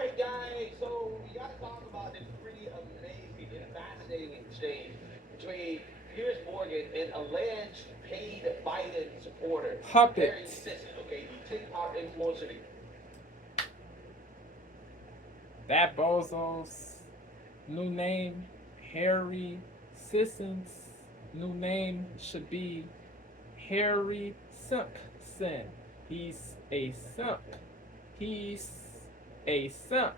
right, guys. So we got to talk about this pretty amazing and fascinating exchange between Piers Morgan and alleged paid Biden supporter Harry Puppet. Sisson. Okay, the TikTok influencer. That bozo's new name, Harry Sisson's new name should be Harry Simpson. He's a simp. He's a simp.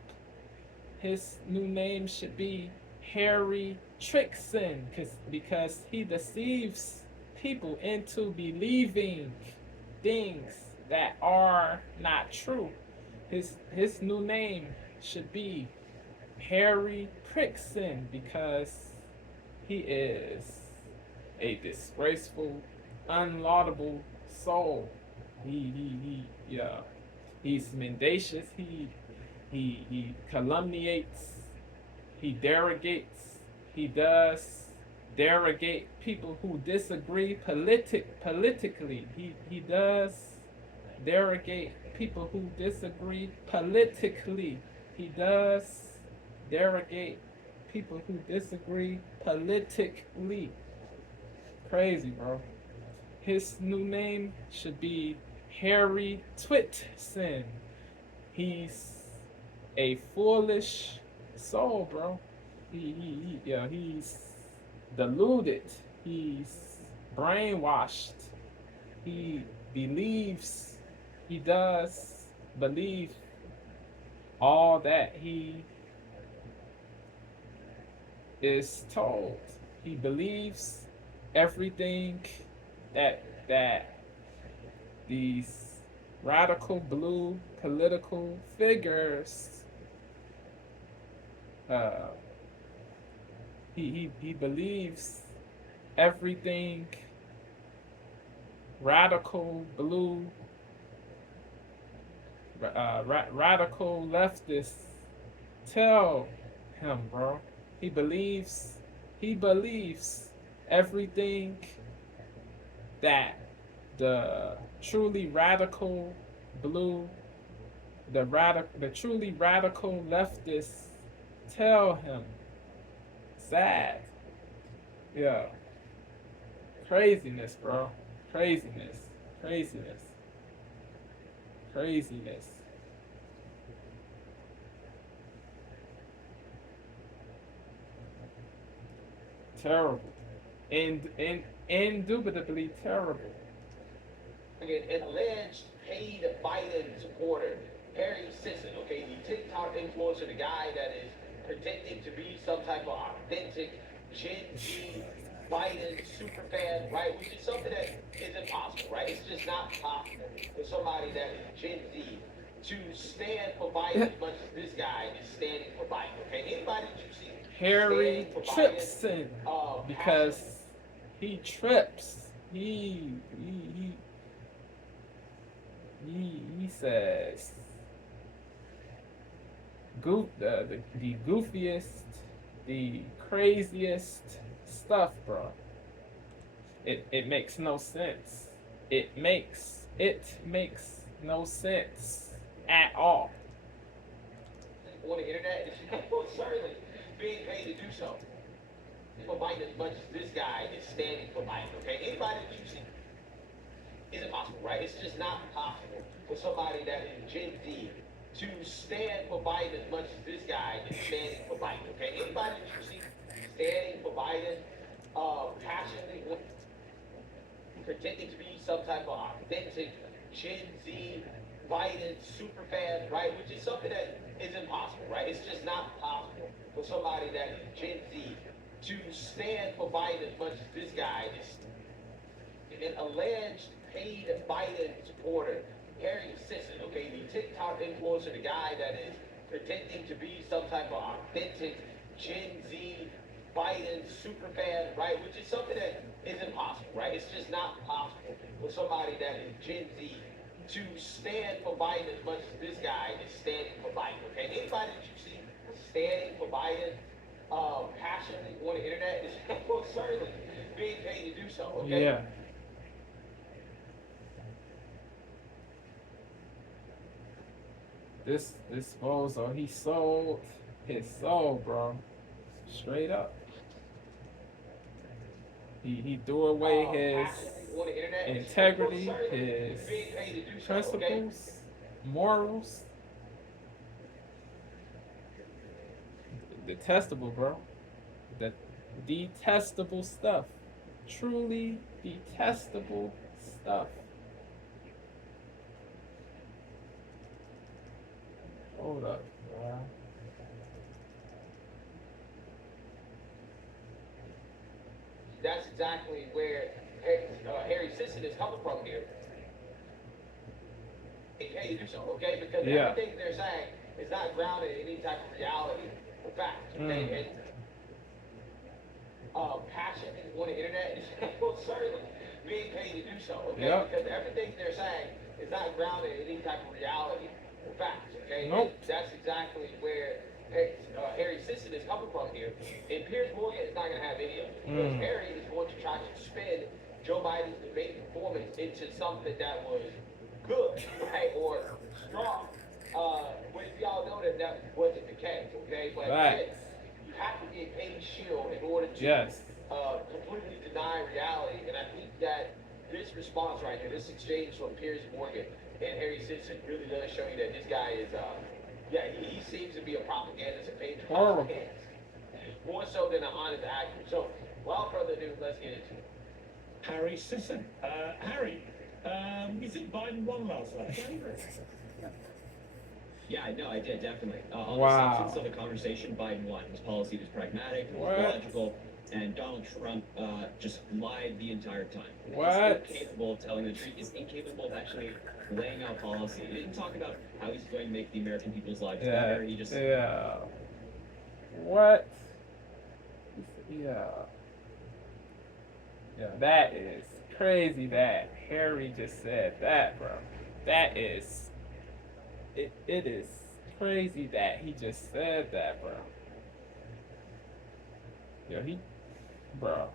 His new name should be Harry Trickson because he deceives people into believing things that are not true. His new name should be Harry Prickson because he is a disgraceful, unlaudable soul. Yeah. He's mendacious. He calumniates. He derogates. He does derogate people who disagree politically. He does derogate people who disagree politically. He does derogate people who disagree politically. Crazy, bro. His new name should be Harry Twitson. He's a foolish soul, bro. Yeah, he's deluded. He's brainwashed. He believes, he does believe all that he is told. He believes everything that these radical blue political figures uh, he believes everything radical blue radical leftists tell him, bro. He believes everything that the truly radical blue, the truly radical leftists tell him. Sad. Yeah. Craziness, bro. Craziness. Craziness. Craziness. Terrible. And indubitably terrible. An alleged paid Biden supporter, Harry Sisson, okay, the TikTok influencer, the guy that is pretending to be some type of authentic Gen Z Biden super fan, right? Which is something that is impossible, right? It's just not possible for somebody that is Gen Z to stand for Biden as much as this guy is standing for Biden, okay? Anybody that you see Harry standing for Biden, Tripson passionately. because he trips. He says the goofiest, the craziest stuff, bro. It makes no sense. It makes no sense at all. On the internet, certainly being paid to do so. For Biden as much as this guy is standing for Biden, okay? Anybody that you see is impossible, right? It's just not possible for somebody that is Gen Z to stand for Biden as much as this guy is standing for Biden, okay? Anybody that you see standing for Biden, passionately pretending to be some type of authentic Gen Z Biden super fan, right? Which is something that is impossible, right? It's just not possible for somebody that is Gen Z to stand for Biden as much as this guy is an alleged paid Biden supporter, Harry Sisson, okay, the TikTok influencer, the guy that is pretending to be some type of authentic Gen Z Biden super fan, right? Which is something that is impossible, right? It's just not possible for somebody that is Gen Z to stand for Biden as much as this guy is standing for Biden, okay? Anybody that you see standing for Biden passionately on the internet is certainly being paid to do so, okay? Yeah. This bozo, he sold his soul, bro. Straight up. He threw away his on the internet, integrity, certainly his being paid to do so, okay? principles, morals. Detestable, bro. The detestable stuff. Truly detestable stuff. Hold up, bro. That's exactly where Harry Sisson is coming from here. Hey, to do so, okay? Because Yeah. everything they're saying is not grounded in any type of reality or fact, okay? And passion on the internet is most certainly being paid to do so, okay? Yep. Because everything they're saying is not grounded in any type of reality or fact, okay? Nope. And that's exactly where Harry Sisson is coming from here. And Piers Morgan is not going to have any of it. Because Harry is going to try to spin Joe Biden's debate performance into something that was good, right? Or strong. But we all know that that wasn't the case, okay? But Right. you have to be a paid shield in order to completely deny reality. And I think that this response right here, this exchange from Piers Morgan and Harry Sisson really does show you that this guy is, he seems to be a propagandist, a paid propagandist. More so than an honest actor. So, without further ado, let's get into it. Harry Sisson. Harry, you think Biden won last night? Yeah, no, I did, definitely. On Wow. the substance of the conversation, Biden won. His policy was pragmatic, it was What? logical, and Donald Trump just lied the entire time. What? He's incapable of telling the truth. He's incapable of actually laying out policy. He didn't talk about how he's going to make the American people's lives better. He just... Yeah. What? Yeah. Yeah, that is crazy that Harry just said that, bro. That is... It is crazy that he just said that, bro. Yo, bro.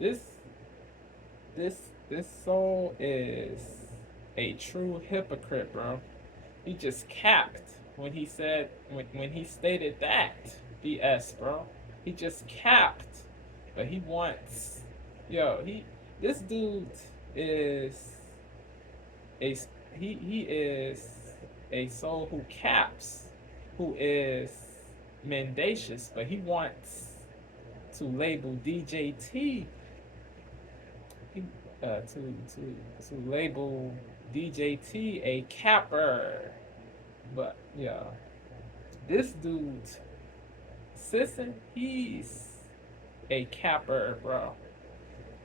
This soul is a true hypocrite, bro. He just capped when he said, when he stated that BS, bro. He just capped, but he wants, this dude is he is a soul who caps, who is mendacious, but he wants to label DJT, to label DJT a capper. But yeah, this dude Sisson, he's a capper, bro.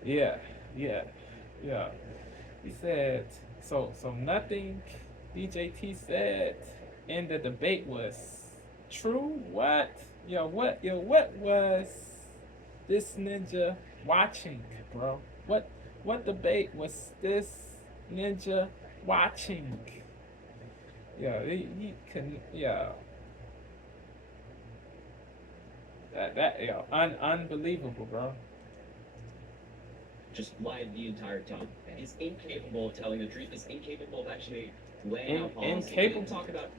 Yeah. He said so nothing DJT said in the debate was true. What? What was this ninja watching, bro? What debate was this ninja watching? He can, unbelievable, bro. Just lied the entire time. He's incapable of telling the truth. He's incapable of actually laying out policy. Incapable. He didn't talk about...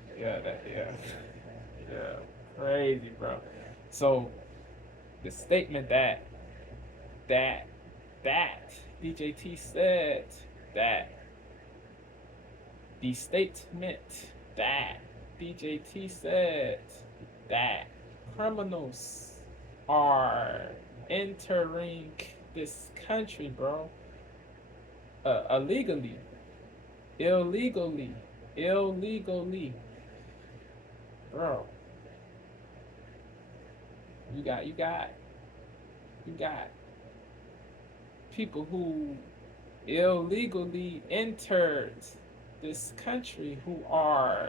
Crazy, bro. So the statement that DJT said, that the statement that DJT said that criminals are entering this country, bro, illegally, bro. You got people who illegally entered this country who are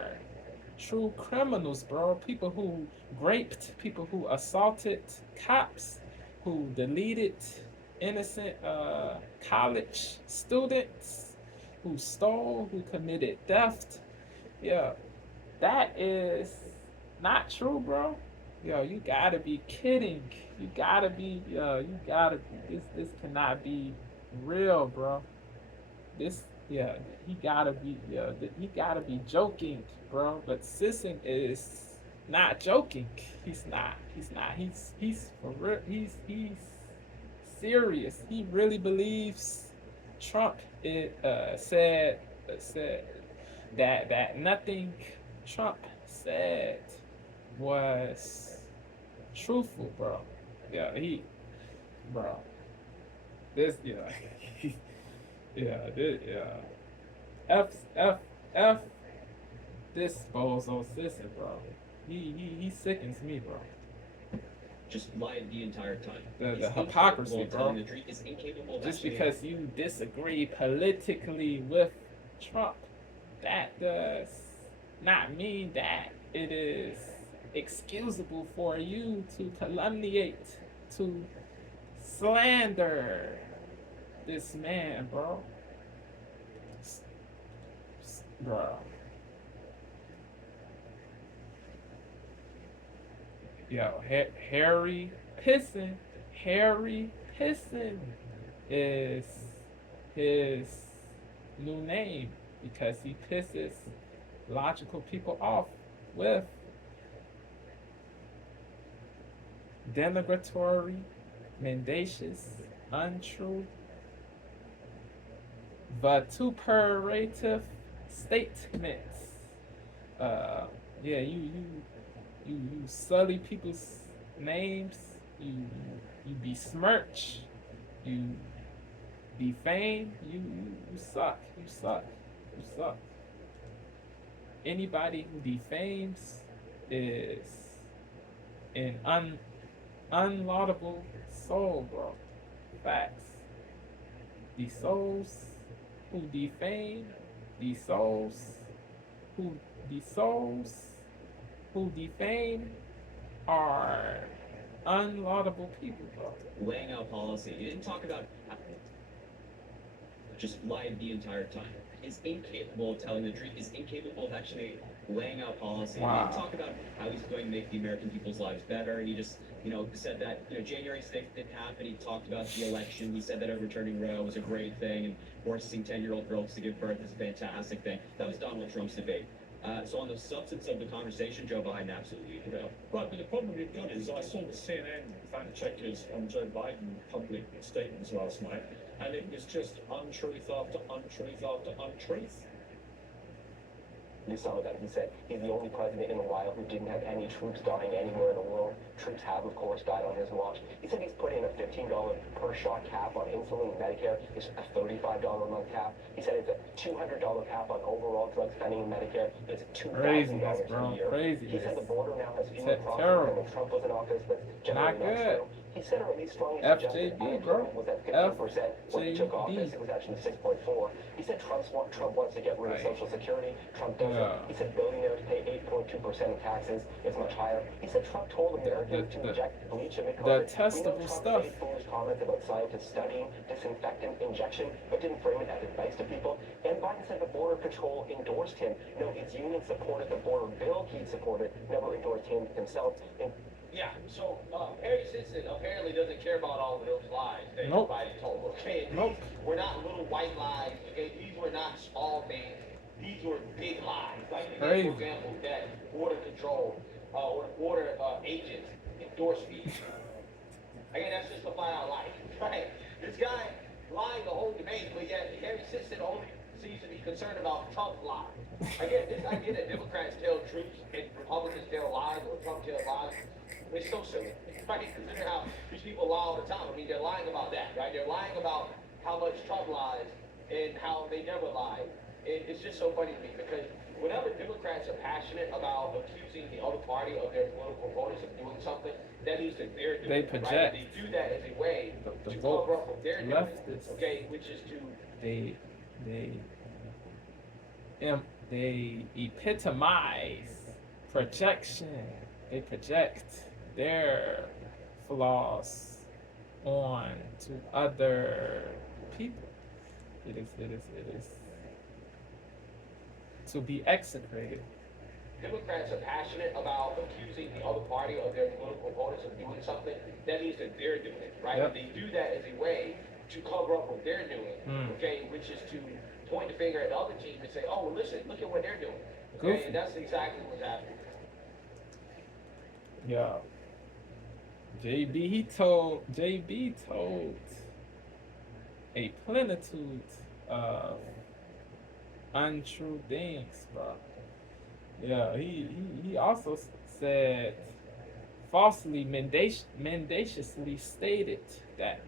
true criminals, bro. People who raped, people who assaulted cops, who deleted innocent college students, who stole, who committed theft. Yeah, that is not true, bro. You gotta be kidding. You gotta be, this cannot be real, bro. This Yeah, he gotta be. Yeah, he gotta be joking, bro. But Sisson is not joking. He's not. He's not. He's for real. He's serious. He really believes Trump said that nothing Trump said was truthful, bro. Yeah, bro. This, yeah, yeah, F F F this bozo Sisson, bro. He sickens me, bro. Just lied the entire time. The He's hypocrisy, incapable of bro. telling the truth. He's incapable of Just actually because you disagree politically with Trump, that does not mean that it is excusable for you to calumniate, to slander this man, bro. Bro. Yo, Harry Pisson is his new name because he pisses logical people off with denigratory, mendacious, untrue, vituperative statements. Yeah, you sully people's names. You besmirch. You defame. You suck. You suck. You suck. Anybody who defames is an unlaudable soul, bro. Facts. The souls who defame, the souls who defame are unlaudable people, bro. laying out policy. He didn't talk about just lied the entire time. He's incapable of telling the truth. He's incapable of actually laying out policy. Wow. He didn't talk about how he's going to make the American people's lives better. He just, said that, January 6th didn't happen. He talked about the election. He said that overturning Roe was a great thing, and forcing 10-year-old girls to give birth is a fantastic thing. That was Donald Trump's debate. So on the substance of the conversation, Joe Biden absolutely prevailed. Right, but the problem we've got is I saw the CNN fact checkers on Joe Biden public statements last night, and it was just untruth after untruth after untruth. You saw that he said he's the only president in a while who didn't have any troops dying anywhere in the world. Troops have, of course, died on his watch. He said he's put in a $15 per shot cap on insulin and Medicare. It's a $35 a month cap. He said it's a $200 cap on overall drug spending in Medicare. It's $2,000 a year. Crazy. He said the border now has fewer crossings terrible. than when Trump was in office, but Not generally good. true. He said a release strongly FJB, suggested bro. unemployment was at 15% when he took office. It was actually 6.4. He said Trump wants to get rid of Social Security. Trump doesn't. Yeah. He said billionaires pay 8.2% of taxes. It's much higher. He said Trump told Americans to inject bleach and the testable stuff. Made foolish comments about scientists studying disinfectant injection, but didn't frame it as advice to people. And Biden said the Border Patrol endorsed him. No, his union supported the border bill he supported, never endorsed him himself. And Yeah, so Harry Sisson apparently doesn't care about all of those lies that Nope. everybody told. Okay, Nope. We're not little white lies. Okay, these were not small things. These were big lies. Like Crazy. for example, that border control or border agents endorse me. Again, that's just a flat out lie, right? This guy lied the whole debate, but yet Harry Sisson only seems to be concerned about Trump's lies. Again, this idea that Democrats tell truths and Republicans tell lies or Trump tells lies. It's so silly, right? Consider how these people lie all the time. I mean, they're lying about that, right? They're lying about how much Trump lies and how they never lie. It's just so funny to me because whenever Democrats are passionate about accusing the other party of their political opponents of doing something, that means that they're doing They it, project. right? They do that as a way The to vote cover up what they're doing, leftists. okay? Which is to They epitomize projection. They project their flaws on to other people. It is to be execrated. Democrats are passionate about accusing the other party of their political opponents of doing something, that means that they're doing it, right? Yep. They do that as a way to cover up what they're doing, okay? Which is to point the finger at the other team and say, oh, well, listen, look at what they're doing. Okay, Goofy. and that's exactly what's happening. Yeah. JB told a plenitude of untrue things, bro. Yeah, he also said falsely mendaciously stated that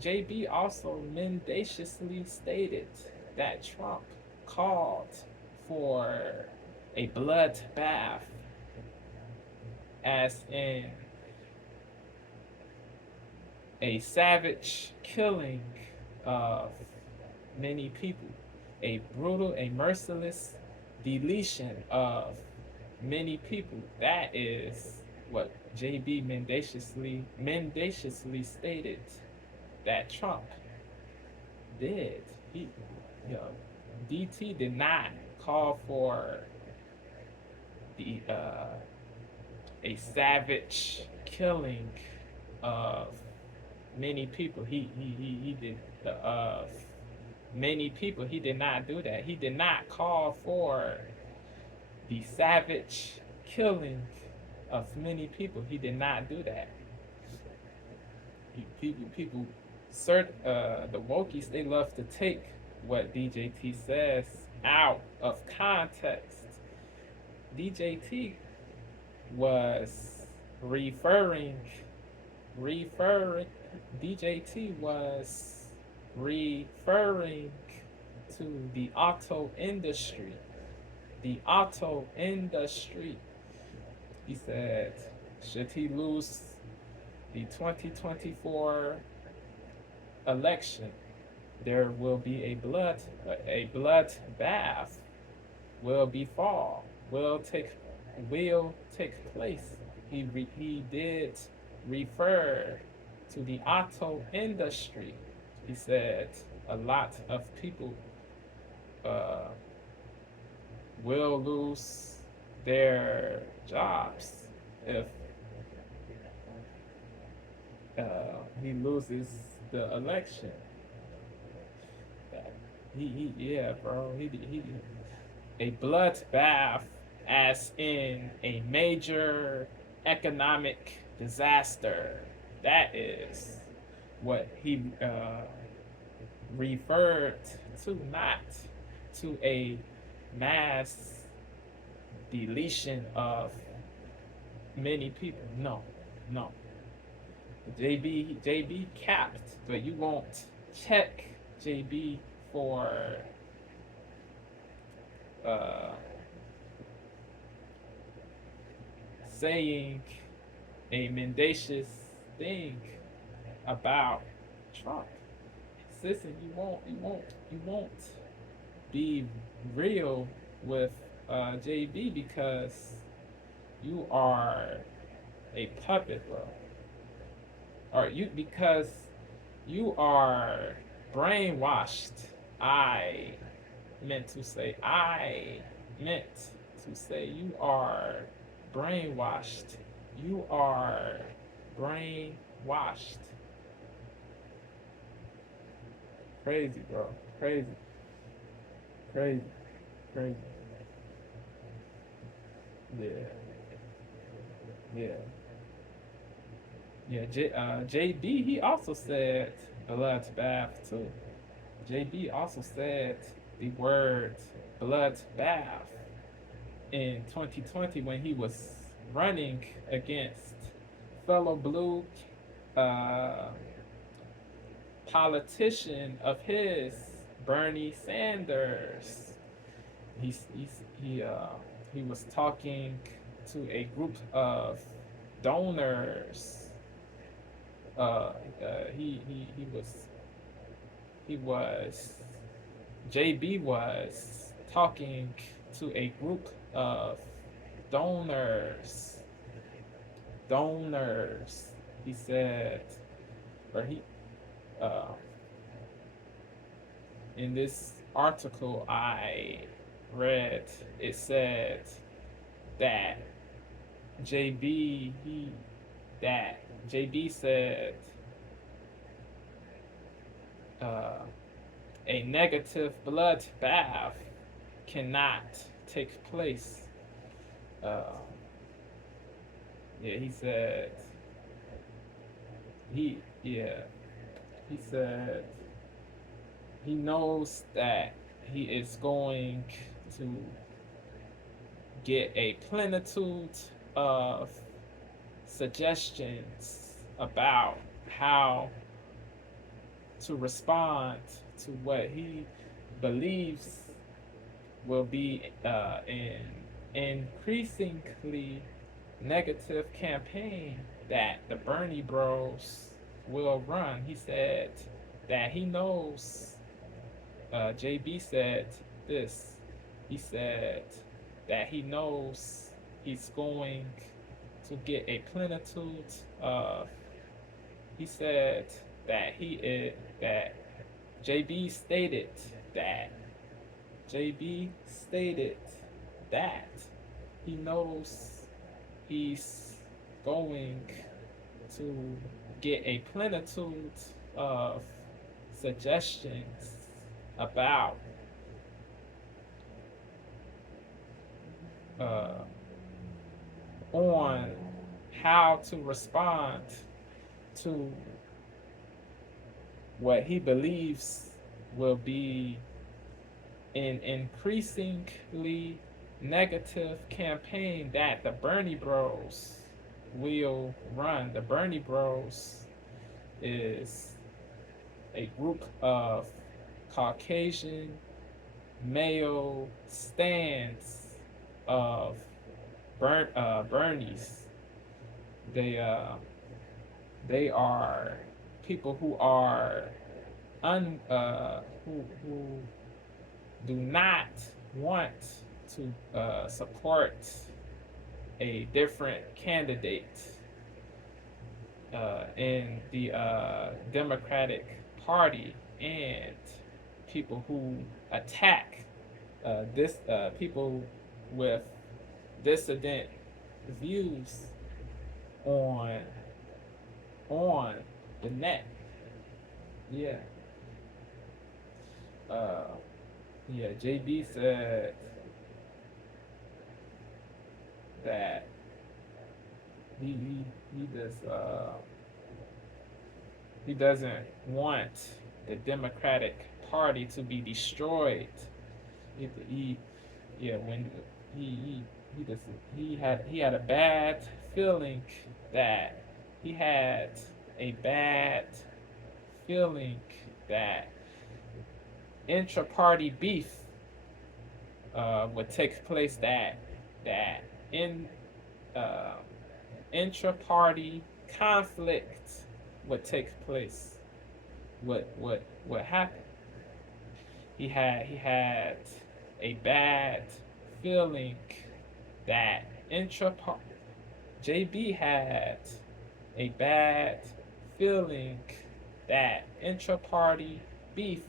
JB also mendaciously stated that Trump called for a bloodbath, as in a savage killing of many people, a brutal, a merciless deletion of many people. That is what JB mendaciously stated that Trump did. He, you know, DT did not call for the a savage killing of many people. He did many people. He did not do that. He did not call for the savage killing of many people. He did not do that. People, the wokies, they love to take what DJT says out of context. DJT was referring DJT was referring to the auto industry. The auto industry. He said, should he lose the 2024 election, there will be a bloodbath will take place. He did refer to the auto industry. He said a lot of people will lose their jobs if he loses the election. Yeah, bro. He a bloodbath, as in a major economic disaster. That is what he referred to, not to a mass deletion of many people. No. JB capped, but you won't check JB for saying a mendacious thing about Trump. Sisson, you won't be real with JB because you are a puppet, bro. Because you are brainwashed. I meant to say you are brainwashed. You are brainwashed. Crazy, bro. Crazy. Yeah, JB, he also said bloodbath too. JB also said the word bloodbath in 2020 when he was running against fellow blue politician of his, Bernie Sanders. He was talking to a group of donors. JB was talking to a group of donors. He said, in this article I read, it said that JB said a negative bloodbath cannot take place. Yeah, he said he said he knows that he is going to get a plenitude of suggestions about how to respond to what he believes will be an increasingly negative campaign that the Bernie Bros will run. He said that he knows, JB said this, he said that he knows he's going to get a plenitude of, he said that that JB stated that he knows he's going to get a plenitude of suggestions about on how to respond to what he believes will be an increasingly negative campaign that the Bernie Bros will run. The Bernie Bros is a group of Caucasian male stands of Bernies. They are people who are who do not want to support a different candidate in the Democratic Party, and people who attack people with dissident views on the net. Yeah. Yeah, JB said that he doesn't want the Democratic Party to be destroyed. He had a bad feeling that intra-party beef would take place, that intra-party conflict would take place. What happened? He had a bad feeling that JB had a bad feeling that intra-party beef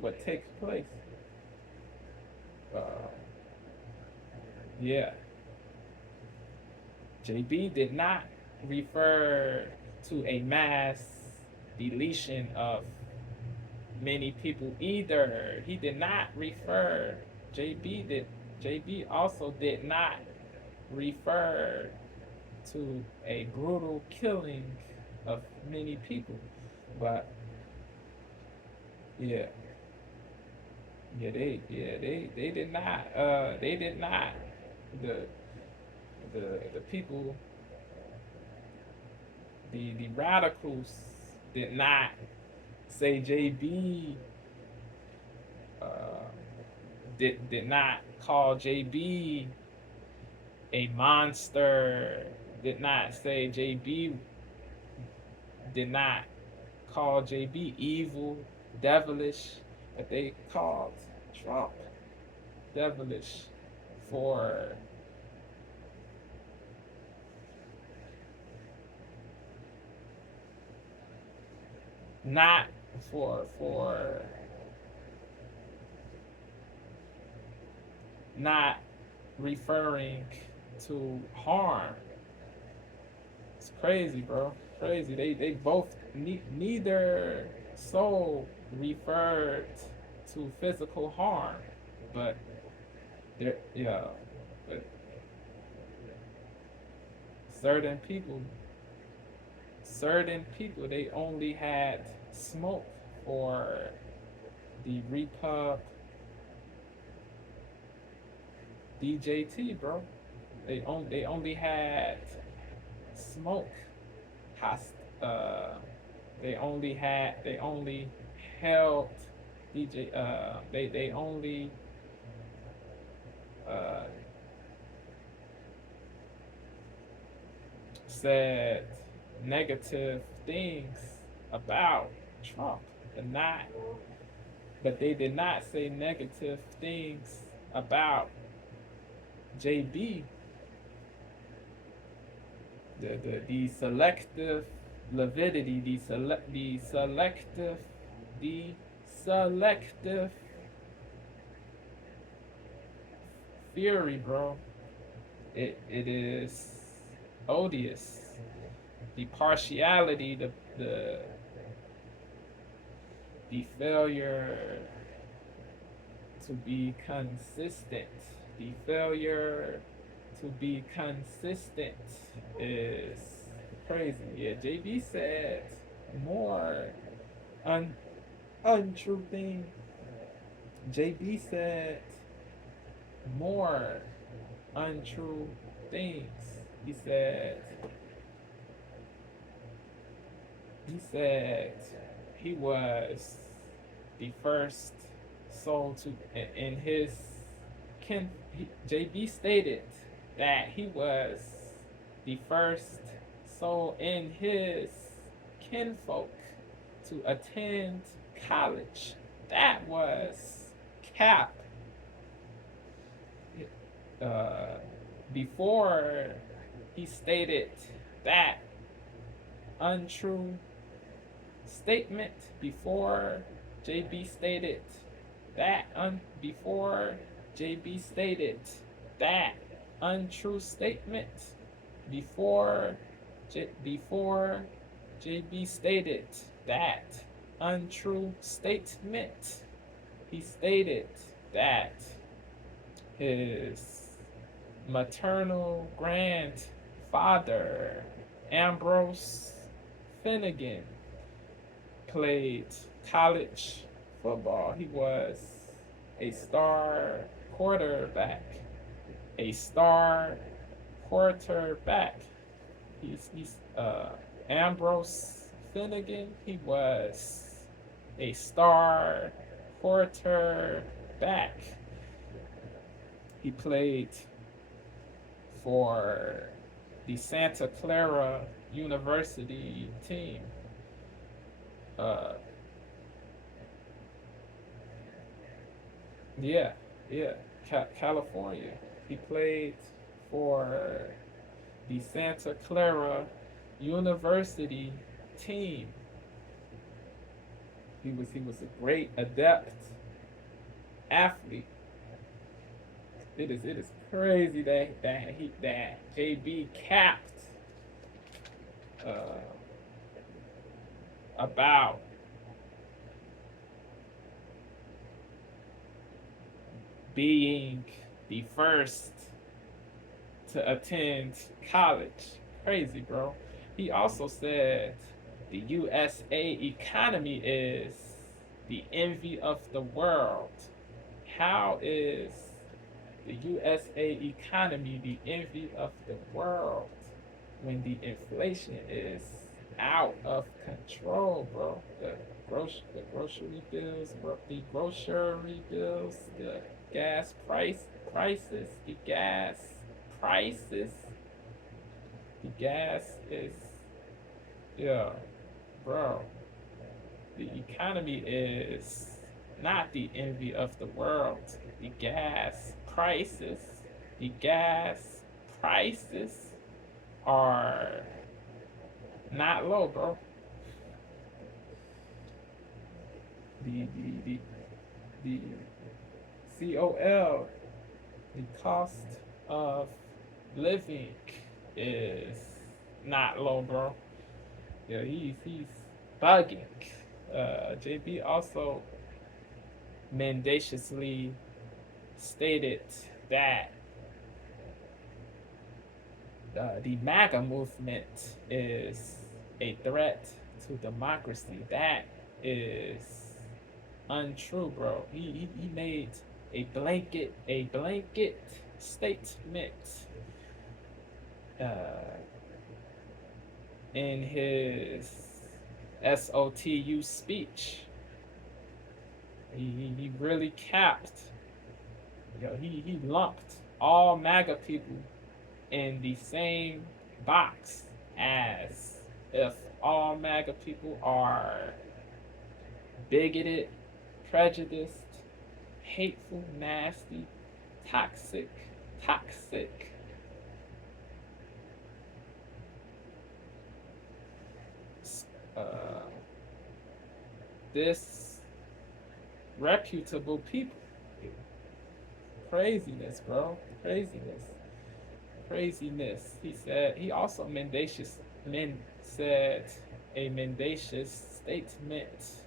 would take place. Yeah. JB did not refer to a mass deletion of many people either. He did not refer. JB also did not refer to a brutal killing of many people. But they did not the people, the radicals did not say JB did not call JB a monster, did not say JB, did not call JB evil, devilish, but they called Trump devilish for not referring to harm. It's crazy, bro. Crazy. They both neither soul referred to physical harm, but there, yeah, but certain people, they only had smoke for the Repub DJT, bro. They only had smoke. They only held DJ. They only uh, said negative things about Trump, but they did not say negative things about JB. The selective lividity, the selective fury, bro. It is odious. The partiality, the failure to be consistent, the failure to be consistent is crazy. Yeah, JB said more untrue things. JB said more untrue things. He said he was the first soul to in his kin. JB stated that he was the first soul in his kinfolk to attend college. That was cap. Before he stated that untrue statement, before JB stated that before JB stated that untrue statement, before JB stated that untrue statement, he stated that his maternal grandfather, Ambrose Finnegan, played college football. He was a star quarterback. He's Ambrose Finnegan. He was a star quarterback. He played for the Santa Clara University team. California. He played for the Santa Clara University team. He was a great adept athlete. It is crazy that JB capped about being the first to attend college. Crazy, bro. He also said the USA economy is the envy of the world. How is the USA economy the envy of the world when the inflation is out of control, bro? The grocery bills, bro, the gas prices, the gas is, yeah, bro. The economy is not the envy of the world. The gas prices are not low, bro. The COL, the cost of living is not low, bro. Yeah, he's bugging. JB also mendaciously stated that the MAGA movement is a threat to democracy. That is untrue, bro. He made a blanket statement in his SOTU speech. He really capped. He lumped all MAGA people in the same box, as if all MAGA people are bigoted, prejudiced, hateful, nasty, toxic. Disreputable people. Craziness, bro. Craziness. He also said a mendacious statement.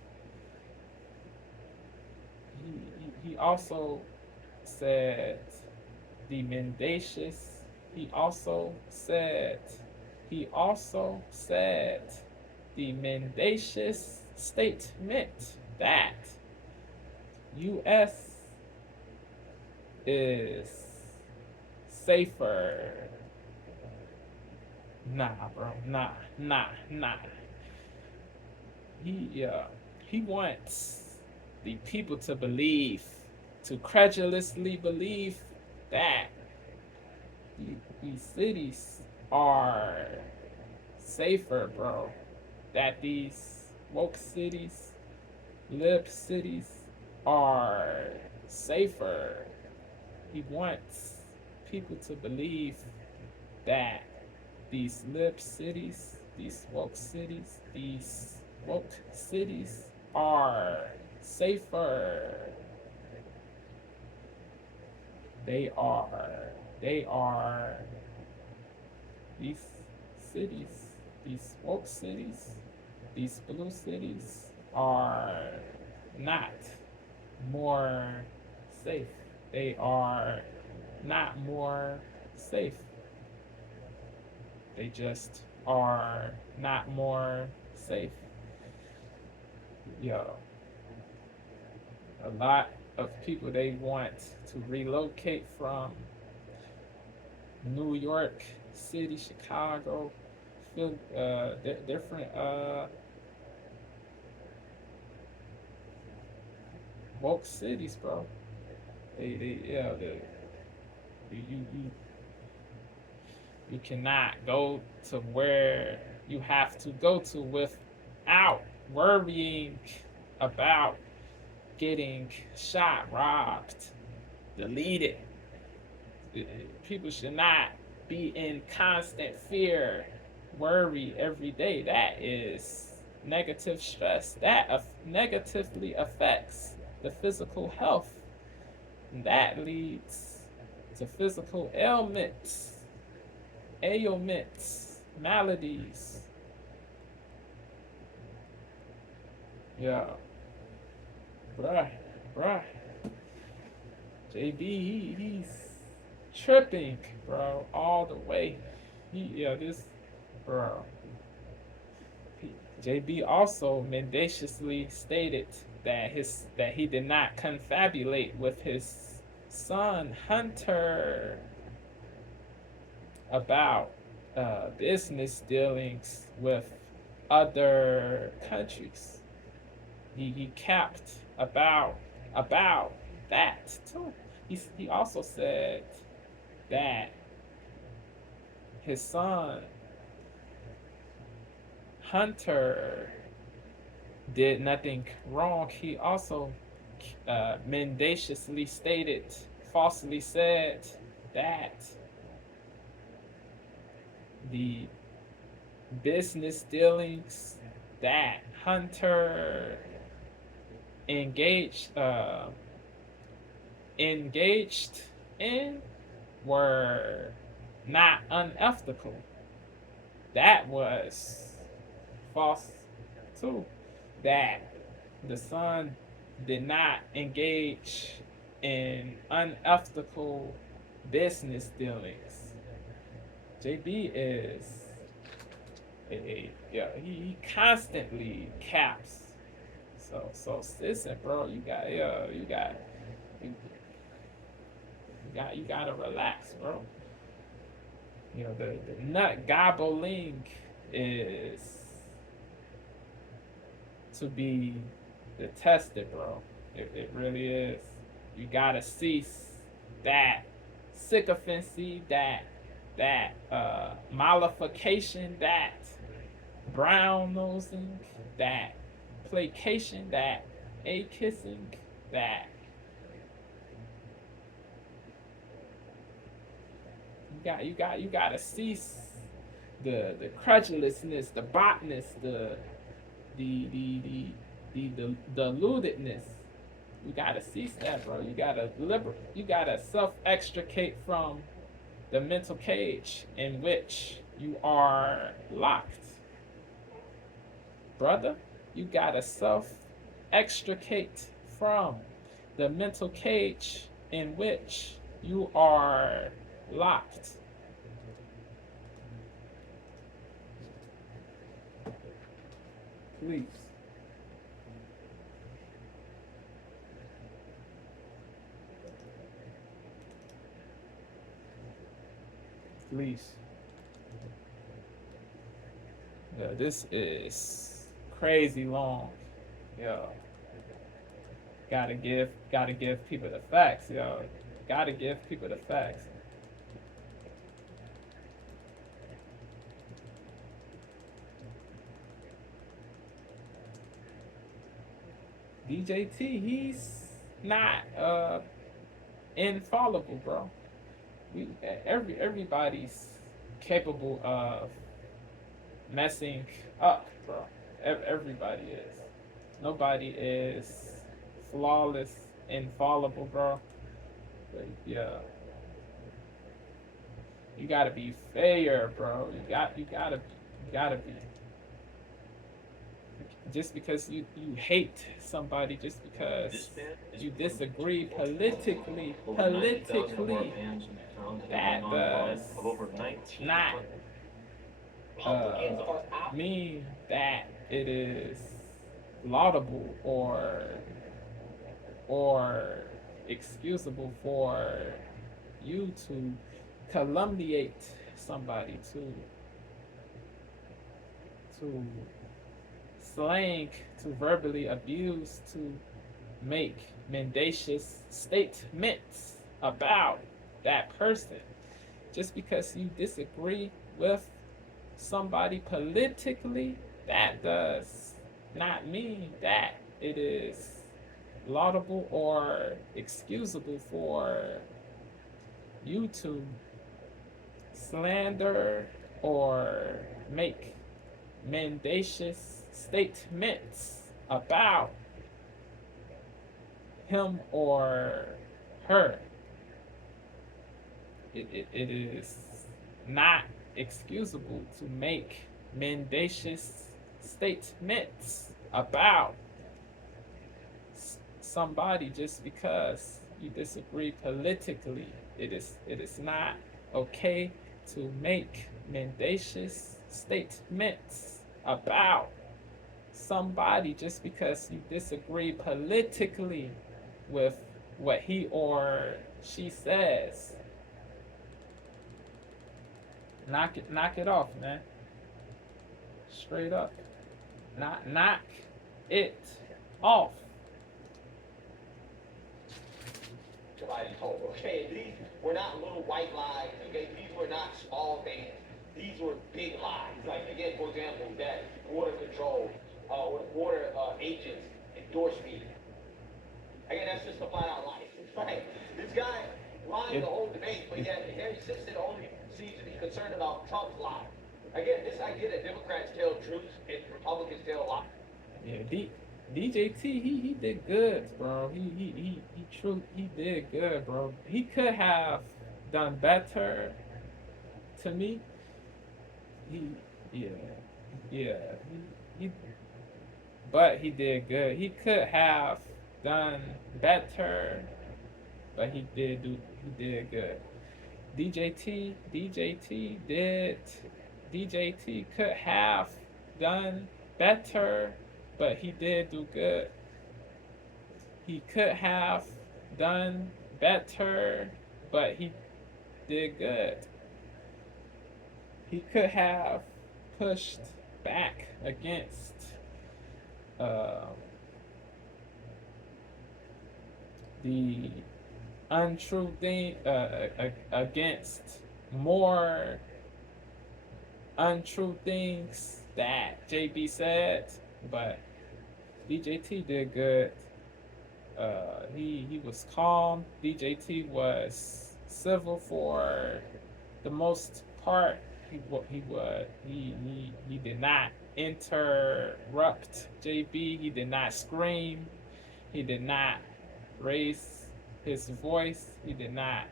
He also said the mendacious. He also said the mendacious statement that U.S. is safer. Nah, bro. Nah. He wants the people to credulously believe that these cities are safer, bro. That these woke cities, lib cities are safer. He wants people to believe that these lib cities, these woke cities are safer. They are these cities, these woke cities, these blue cities are not more safe. They are not more safe. They just are not more safe. A lot of people, they want to relocate from New York City, Chicago, different woke cities, bro. You cannot go to where you have to go to without worrying about getting shot, robbed, deleted. People should not be in constant fear, worry every day. That is negative stress. That negatively affects the physical health. And that leads to physical ailments, maladies. Bruh. JB, he's tripping, bro, all the way. Bro. JB also mendaciously stated that he did not confabulate with his son Hunter about business dealings with other countries. He capped about that too. He also said that his son Hunter did nothing wrong. He also mendaciously stated, falsely said that the business dealings that Hunter engaged in were not unethical. That was false too. That the son did not engage in unethical business dealings. JB is yeah, he constantly caps. So Sisson, bro, you gotta relax, bro. You know, the nut gobbling is to be detested, bro. It really is. You gotta cease that sycophancy, that mollification, that brown nosing, that placation, that a kissing, that you gotta cease the credulousness, the botness, the deludedness. You gotta cease that, bro. You gotta self extricate from the mental cage in which you are locked. Brother, you gotta self extricate from the mental cage in which you are locked. Please. Please. This is crazy long. Yo. Gotta give people the facts, yo. Gotta give people the facts. DJT, he's not infallible, bro. Everybody's capable of messing up, bro. Everybody is. Nobody is flawless, infallible, bro. But yeah, you gotta be fair, bro. You gotta be. Just because you hate somebody, just because you disagree politically, that does not mean that it is laudable or excusable for you to calumniate somebody, to slang, to verbally abuse, to make mendacious statements about that person. Just because you disagree with somebody politically, that does not mean that it is laudable or excusable for you to slander or make mendacious statements about him or her. It is not excusable to make mendacious statements about somebody just because you disagree politically. It is not okay to make mendacious statements about somebody just because you disagree politically with what he or she says. Knock it off, man. Straight up. Knock it off. Okay, these were not little white lies, okay? These were not small things. These were big lies. Like, again, for example, that water control, water agents endorse me. Again, that's just a flat out lie. It's like, this guy lying the whole debate, but yet Harry Sisson only seems to be concerned about Trump's lie. Again, this idea that Democrats tell truth and Republicans tell lies. Yeah, DJT, he did good, bro. He did good, bro. He could have done better. To me, he but he did good. He could have done better, but he did good. DJT could have done better, but he did do good. He could have done better, but he did good. He could have pushed back against the untrue thing, against more untrue things that JB said, but DJT did good. He was calm. DJT was civil for the most part. He did not interrupt JB. He did not scream. He did not raise his voice. He did not.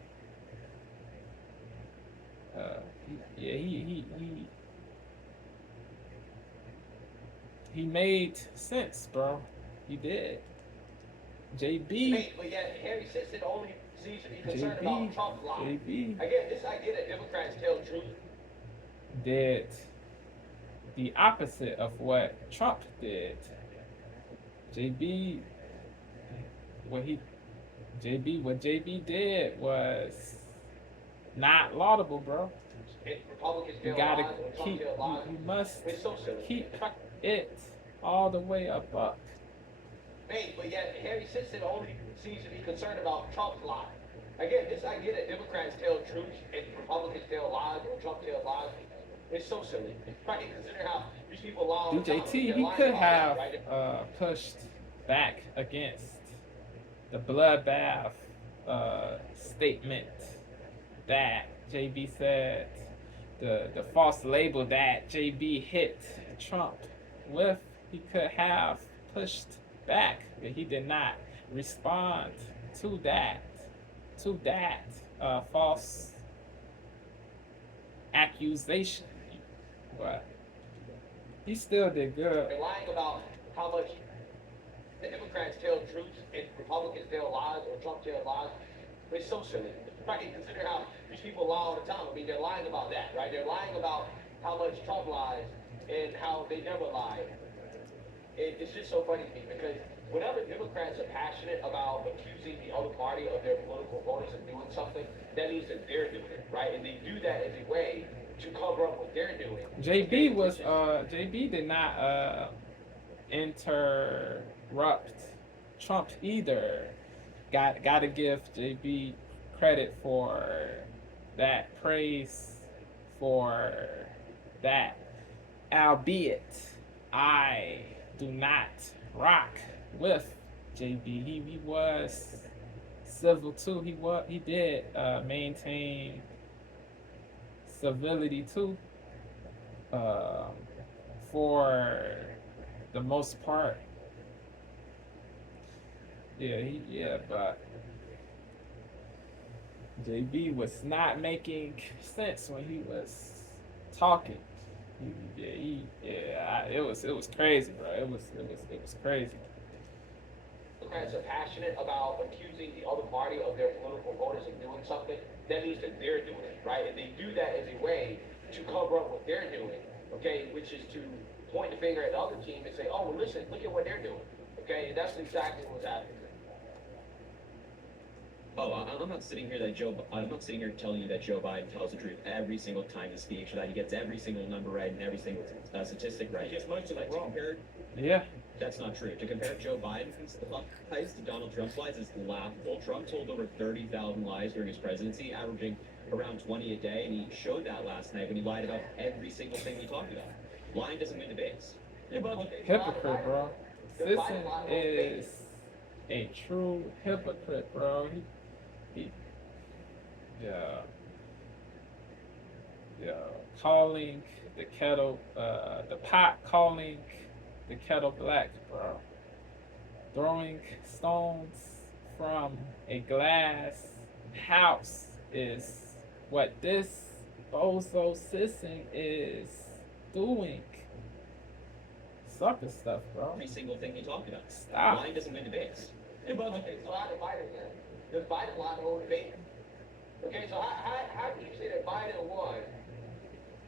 He made sense, bro. He did. JB. Hey, but yet Harry Sisson only seems to be concerned about Trump's lie. JB Again, this idea that Democrats tell truth. did the opposite of what Trump did. JB, what JB did was not laudable, bro. Republicans You tell gotta lies, and Trump keep. tell lies. You must It's so silly. keep it all the way up. Hey, but yet Harry Sisson only seems to be concerned about Trump's lie. Again, this idea that Democrats tell truth and Republicans tell lies or Trump tell lies, it's so silly. Right? Consider how these people lie all the time. DJT, They're he lying could about have that, right? pushed back against the bloodbath statement that JB said, the false label that JB hit Trump with. He could have pushed back, but he did not respond to that false accusation. But he still did good. They're lying about how much the Democrats tell truth and Republicans tell lies or Trump tell lies. It's so silly. Right? Consider how these people lie all the time. I mean, they're lying about that, right? They're lying about how much Trump lies and how they never lie. It's just so funny to me because whenever Democrats are passionate about accusing the other party of their political opponents of doing something, that means that they're doing it, right? And they do that as a way to cover up what they're doing. JB did not interrupt Trump either. Gotta give JB credit for that, praise for that. Albeit I do not rock with JB. He was civil too. He did maintain civility too. For the most part. But JB was not making sense when he was talking. It was crazy, bro. It was crazy. Democrats are passionate about accusing the other party of their political opponents of doing something, that means that they're doing it, right? And they do that as a way to cover up what they're doing, okay? Which is to point the finger at the other team and say, oh, well, listen, look at what they're doing, okay? And that's exactly what's happening. Oh, I'm not sitting here telling you that Joe Biden tells the truth every single time he speaks, or that he gets every single number right and every single statistic right. He gets most of it wrong. Yeah. That's not true. To compare Joe Biden's lies to Donald Trump's lies is laughable. Trump told over 30,000 lies during his presidency, averaging around 20 a day, and he showed that last night when he lied about every single thing we talked about. Lying doesn't win debates. Hypocrite, bro. Sisson is a true hypocrite, bro. Calling the kettle, the pot calling the kettle black, bro. Throwing stones from a glass house is what this bozo Sisson is doing. sucker stuff, bro. every single thing he talked about. Stop. Lying doesn't win debates. Okay, so how did Biden win? Does Biden lie the whole debate? Okay, so how can you say that Biden won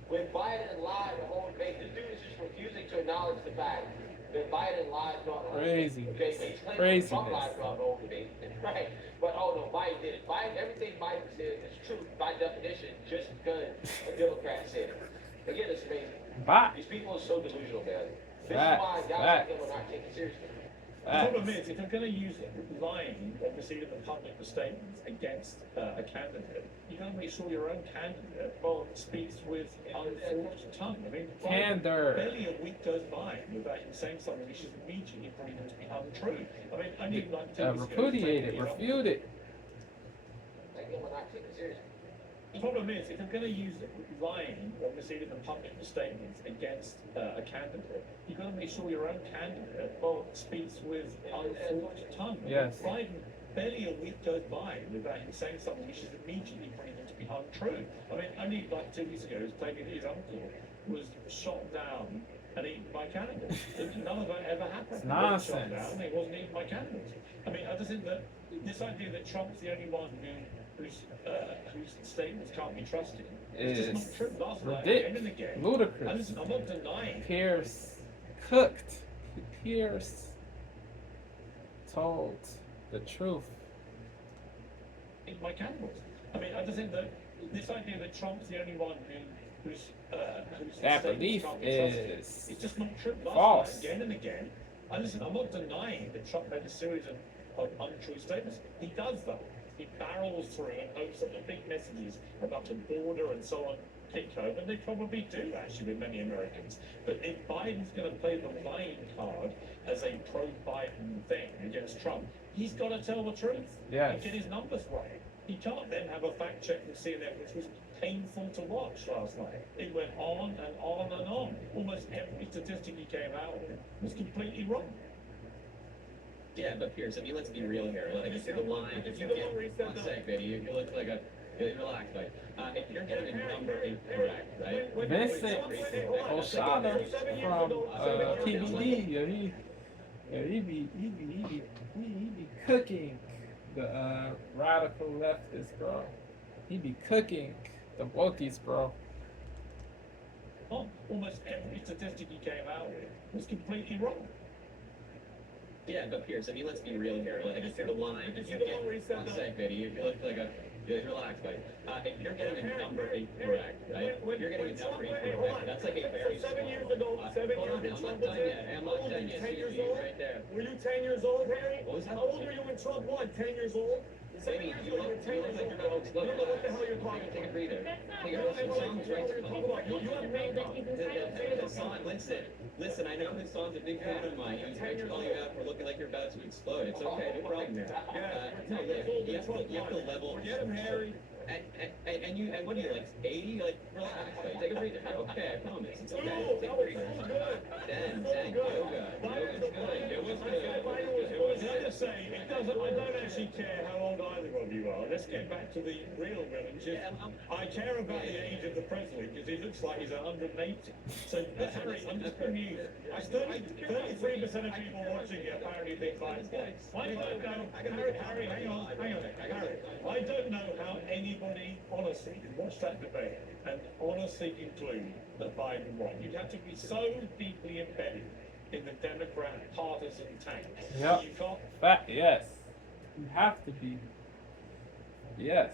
when Biden lied the whole debate? This dude is just refusing to acknowledge the fact that Biden lied throughout the whole debate. Crazy. Okay, he's claiming Craziness. Trump lied throughout the whole debate. Right. But oh no, Biden did it. Biden, everything Biden said is true by definition, just because a Democrat said it. Again, it's amazing. Bye. These people are so delusional, man. This Facts, is why guys like him are not taken seriously. The problem is, if you're going to use lying or misleading the public for statements against a candidate, you got to make sure your own candidate speaks with unforced tongue. I mean, Candor. barely a week goes by without him saying something which is immediately proven to be untrue. I mean, only like 2 weeks ago, Repudiate it, refute it. Like him are not taken seriously. The problem is, if you're going to use lying or misleading the public for statements against a candidate, you've got to make sure your own candidate speaks with unforced tongue. Yes. Biden, barely a week goes by without him saying something which is immediately proven to be untrue. I mean, only like 2 weeks ago, he was claiming that his uncle was shot down and eaten by cannibals. None of that ever happened. It's He wasn't shot nonsense. down, he wasn't eaten by cannibals. I mean, I just think that this idea that Trump's the only one whose statements can't be trusted is just not true. Last night, again and again. And Ludicrous. listen, I'm not denying Piers cooked. Piers told the truth. my cannibals. I mean, I just think that this idea that Trump's the only one whose That statements belief can't be trusted is it's just not true. Last false. night, again and again. And listen, I'm not denying that Trump made a series of untrue statements. He does though. He barrels through and hopes that the big messages about the border and so on take home, and they probably do actually with many Americans. But if Biden's going to play the lying card as a pro-Biden thing against Trump, he's got to tell the truth Yes. and get his numbers right. He can't then have a fact check from CNN, which was painful to watch last night. It went on and on and on. Almost every statistic he came out with was completely wrong. Yeah, but Piers, I mean, let's be real here. Like, if the line, if you get one sec, baby, you look like a relax, but if you're getting a number incorrect, right? Vincent O'Shaughnesy from TBD, he be cooking the radical leftists, bro. He be cooking the wokies, bro. Almost every statistic he came out with was completely wrong. Yeah, but Piers, I mean, let's be real here. Like, if the line, if you get one sec, baby, you look like a relax, but if you're getting a number incorrect, right? If you're getting a number incorrect, that's like a very small. 7 years ago, Hold on, I'm not done yet. I'm not done yet. 10 years See, old? right there. Were you 10 years old, Harry? What was that? How old were you when Trump won? 10 years old? 7 Baby, years you ago, look you were 10 like years you're old. about to You don't know what the hell you're talking take a about. breather. Take a some songs right to You have made the song, listen, I know this song's a big fan of mine. He was calling you out for looking like you're about to explode. It's okay, no problem there. No, look, you have to level. Forget him, Harry. And what are you, like, 80? Like, relax, like, take a breather. Okay, I promise. It's okay. No, Take that a was breather. so good. Dan, So good. yoga. Yoga's good. It was good. Can I just say, I don't actually care how old either of you are. Let's get back to the real villain. I care about the age of the president because he looks like he's 180. So, Harry, I'm just going to use. 33% of people watching it apparently think like, I don't know. Harry, hang on. Harry, I don't know how anybody honestly can watch that debate and honestly conclude that Biden won. You'd have to be so deeply embedded in the Democrat partisan tank. Yep. You can't. Yes. You have to be. Yes.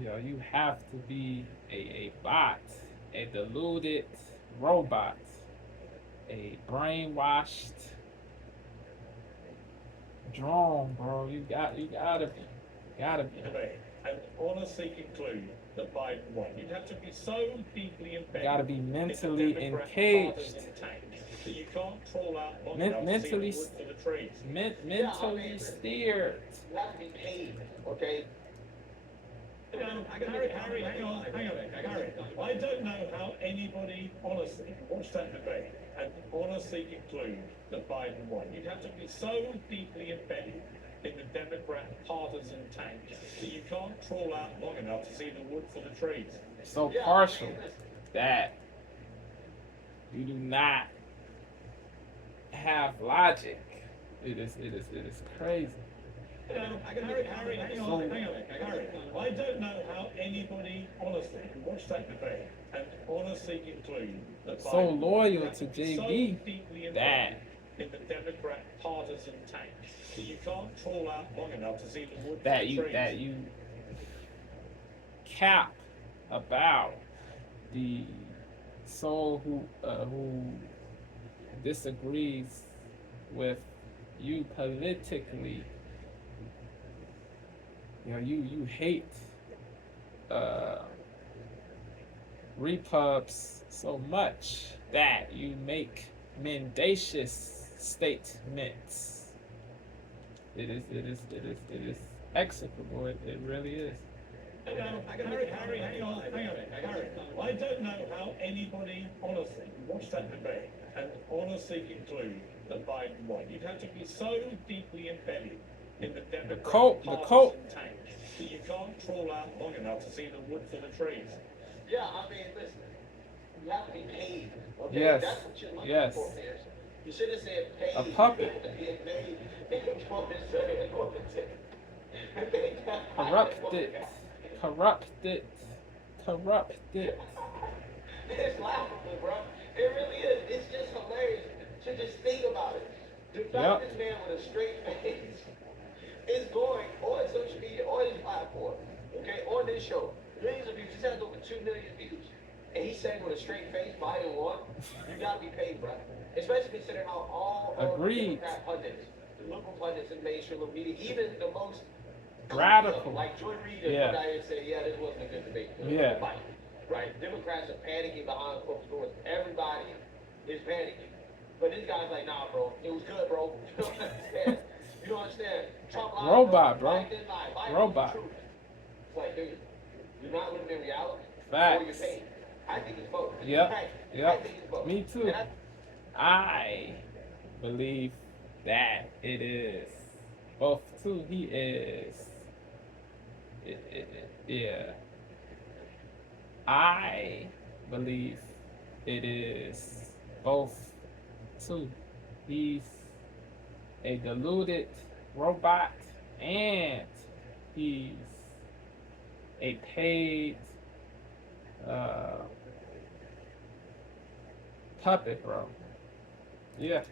You have to be a bot, a deluded robot, a brainwashed drone, bro. You gotta be. Debate and honestly conclude that Biden won. You'd have to be so deeply embedded. Gotta be in the mentally Democrat encaged. partisan tank that you can't crawl out long Men- enough mentally to see the wood for the trees. Mentally steered. You have to be paid, okay? Harry, hang on. Harry, I don't know how anybody honestly can watch that debate and honestly conclude that Biden won. You'd have to be so deeply embedded in the Democrat partisan tank that you can't crawl out long enough to see the wood for the trees. So partial that you do not have logic. It is crazy. Harry, hang on. Harry, I don't know how anybody honestly can watch that debate and honestly conclude that So Biden loyal is to so JB deeply that in the Democrat partisan tank that you can't crawl out long enough to see the wood that from the you trees. that you cap about the soul who disagrees with you politically. You know, you hate repubs so much that you make mendacious statements. It is execrable. It really is. Harry, hang on. Harry, I don't know how anybody honestly can watch that debate and honestly conclude that Biden won. You'd have to be so deeply embedded in the Democrat cult. partisan tank that you can't crawl out long enough to see the wood for the trees. Yeah, I mean, listen, you have to be paid. Okay? Yes. That's what you're looking Yes. for, Piers. You should have said paid. A puppet. Being paid. Corrupted. It's laughable, bro. It really is. It's just hilarious to just think about it. The fact this man with a straight face is going on social media, on his platform, okay, on this show. Millions of views. He's had over 2 million views. And he's saying with a straight face, Biden won. You gotta be paid, bro. Especially considering how all of the Agreed. Democrat pundits, the liberal pundits in mainstream media, even the most Radical. like Joy Reid and Yeah. put out here and say, yeah, this wasn't a good debate. Yeah. Biden. Right? Democrats are panicking behind closed doors. Everybody is panicking. But this guy's like, nah, bro. It was good, bro. You don't understand. You don't understand. Trump lied, Robot, bro. Biden didn't lie. Biden Robot. told the truth. It's like, dude, you're not living in reality. Facts. Or you're paid. I think it's both. Yep. Right? I Yep. think it's both. Me too. And I believe that it is both too. He is. Yeah. I believe it is both too. He's a deluded robot and he's a paid puppet, bro. Yeah.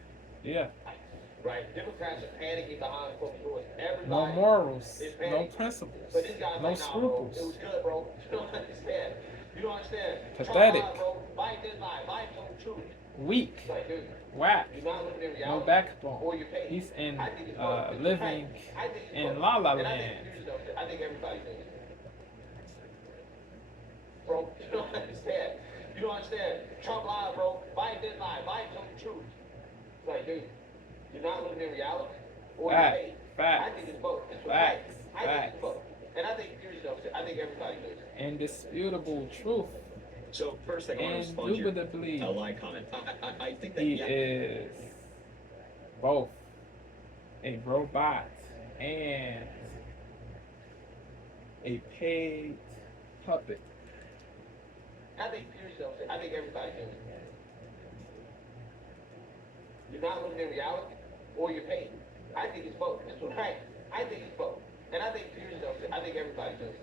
right? Democrats are panicking behind closed doors. Everybody No morals, is no panicking. principles, But this guy's no like, nah, bro, scruples. it was good, bro. You don't understand. You don't understand. Pathetic. Trump lied, bro. Biden didn't lie. Biden told the truth. Weak, It's like, dude, whack, you're not living in no reality. backbone. Or you're paid. He's in I think it's both. living I think it's in both. La La And Land. I think everybody knows it. Bro, you don't understand. You don't understand. Trump lied, bro. Biden didn't lie. Biden told the truth. It's like, dude, you're not living in reality. Or you're Fact, paid. fact, I think it's both. It's facts, I think facts. it's both. And I think Piers knows it. I think everybody knows it. Indisputable truth. So first thing I want to respond to Indubitably, your lie comment. I think that he yeah, is both a robot and a paid puppet. I think Piers knows it. I think everybody knows it. You're not living in reality, or you're paid. I think it's both. That's right. I think it's both. And I think Piers knows it. I think everybody knows it.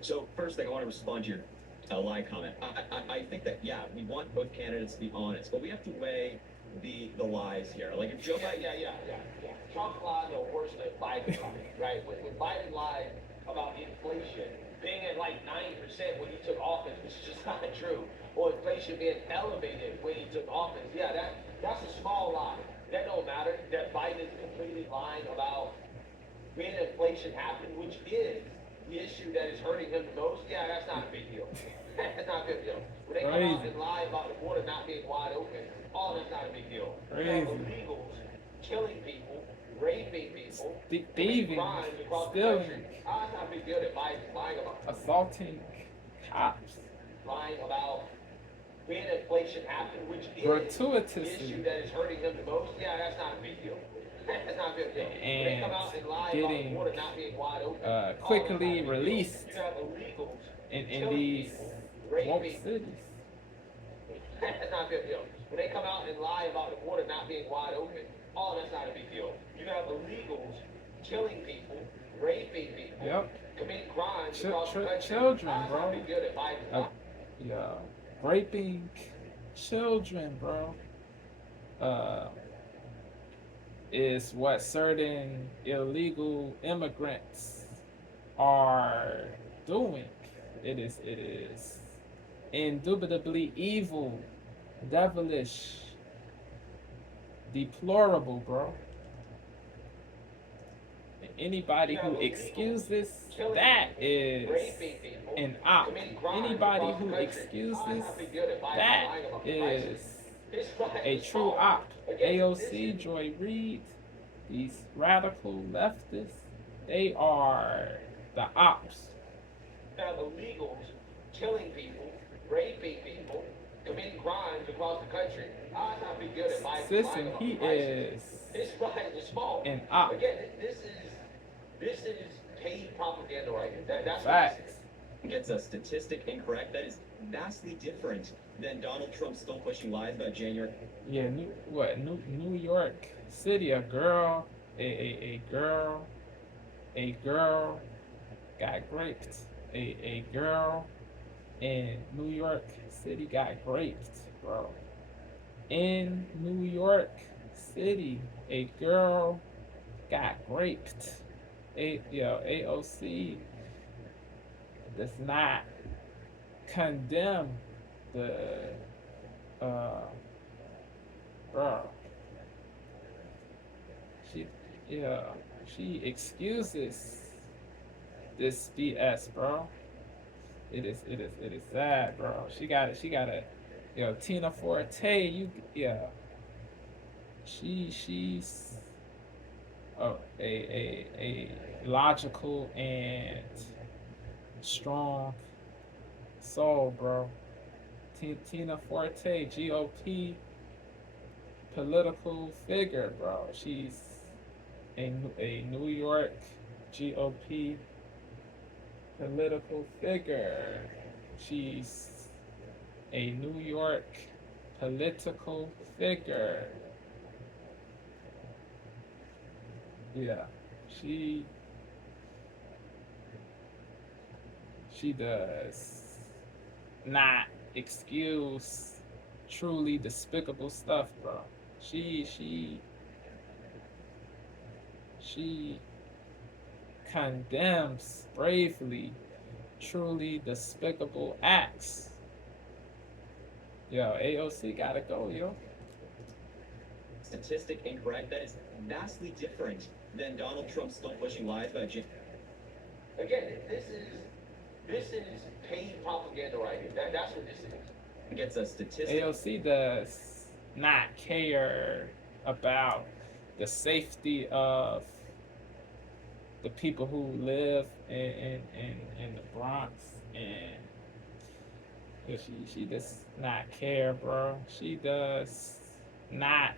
So first thing I want to respond to your lie comment. I think that yeah, we want both candidates to be honest, but we have to weigh the lies here. Like if Joe Biden, Yeah. Trump lies are worse than Biden lies, right? When Biden lied about inflation being at like 90% when he took office, which is just not true, or inflation being elevated when he took office, yeah, that's a small lie. That don't matter. That Biden is completely lying about when inflation happened, which is the issue that is hurting him the most. Yeah, that's not a big deal. That's not a big deal. When they come out Crazy. and lie about the border not being wide open, oh, that's not a big deal. You Crazy. have illegals killing people, raping people, Thieving, crimes across the stealing, country. Oh, that's not a big deal that Biden's lying about. assaulting cops. Lying about when inflation happened, which is the Gratuitously. issue that is hurting him the most. Yeah, that's not a big deal. That's not a big deal. When they And come out and lie about the getting, border not being wide open, oh, that's not a quickly big deal. released You have illegals in killing these people, woke raping. cities. That's not a big deal. When they come out and lie about the border not being wide open, oh, that's not a big deal. You have illegals killing people, raping people, Yep. committing crimes across the country. Children, That's bro. not a big deal that Biden's Yeah, raping children, bro. Is what certain illegal immigrants are doing. It is indubitably evil, devilish, deplorable, bro. And anybody who excuses that is an op. Anybody who excuses that is a true op. AOC, Joy Reid, these radical leftists, they are the ops. Have illegals killing people, raping people, committing crimes across the country. It's not a big deal that Biden's Sisson, he is This rise is small. an op. Again, this is paid propaganda right here. That's Facts. Gets a statistic incorrect that is vastly different than Donald Trump still pushing lies about January. Yeah, New York City, a girl got raped. A girl in New York City got raped, bro. In New York City, a girl got raped. AOC does not condemn the bro. She excuses this BS, bro. It is sad, bro. She got a Tina Forte, she's a logical and strong soul, bro. Tina Forte, GOP political figure, bro. She's a New York GOP political figure. She's a New York political figure. Yeah, she does not excuse truly despicable stuff, bro. She condemns bravely truly despicable acts. Yo, AOC gotta go, yo. Statistic incorrect that is vastly different than Donald Trump still pushing lies about January. Again, this is paid propaganda right here. That's what this is. Gets a statistic. AOC does not care about the safety of the people who live in the Bronx, and she does not care, bro. She does not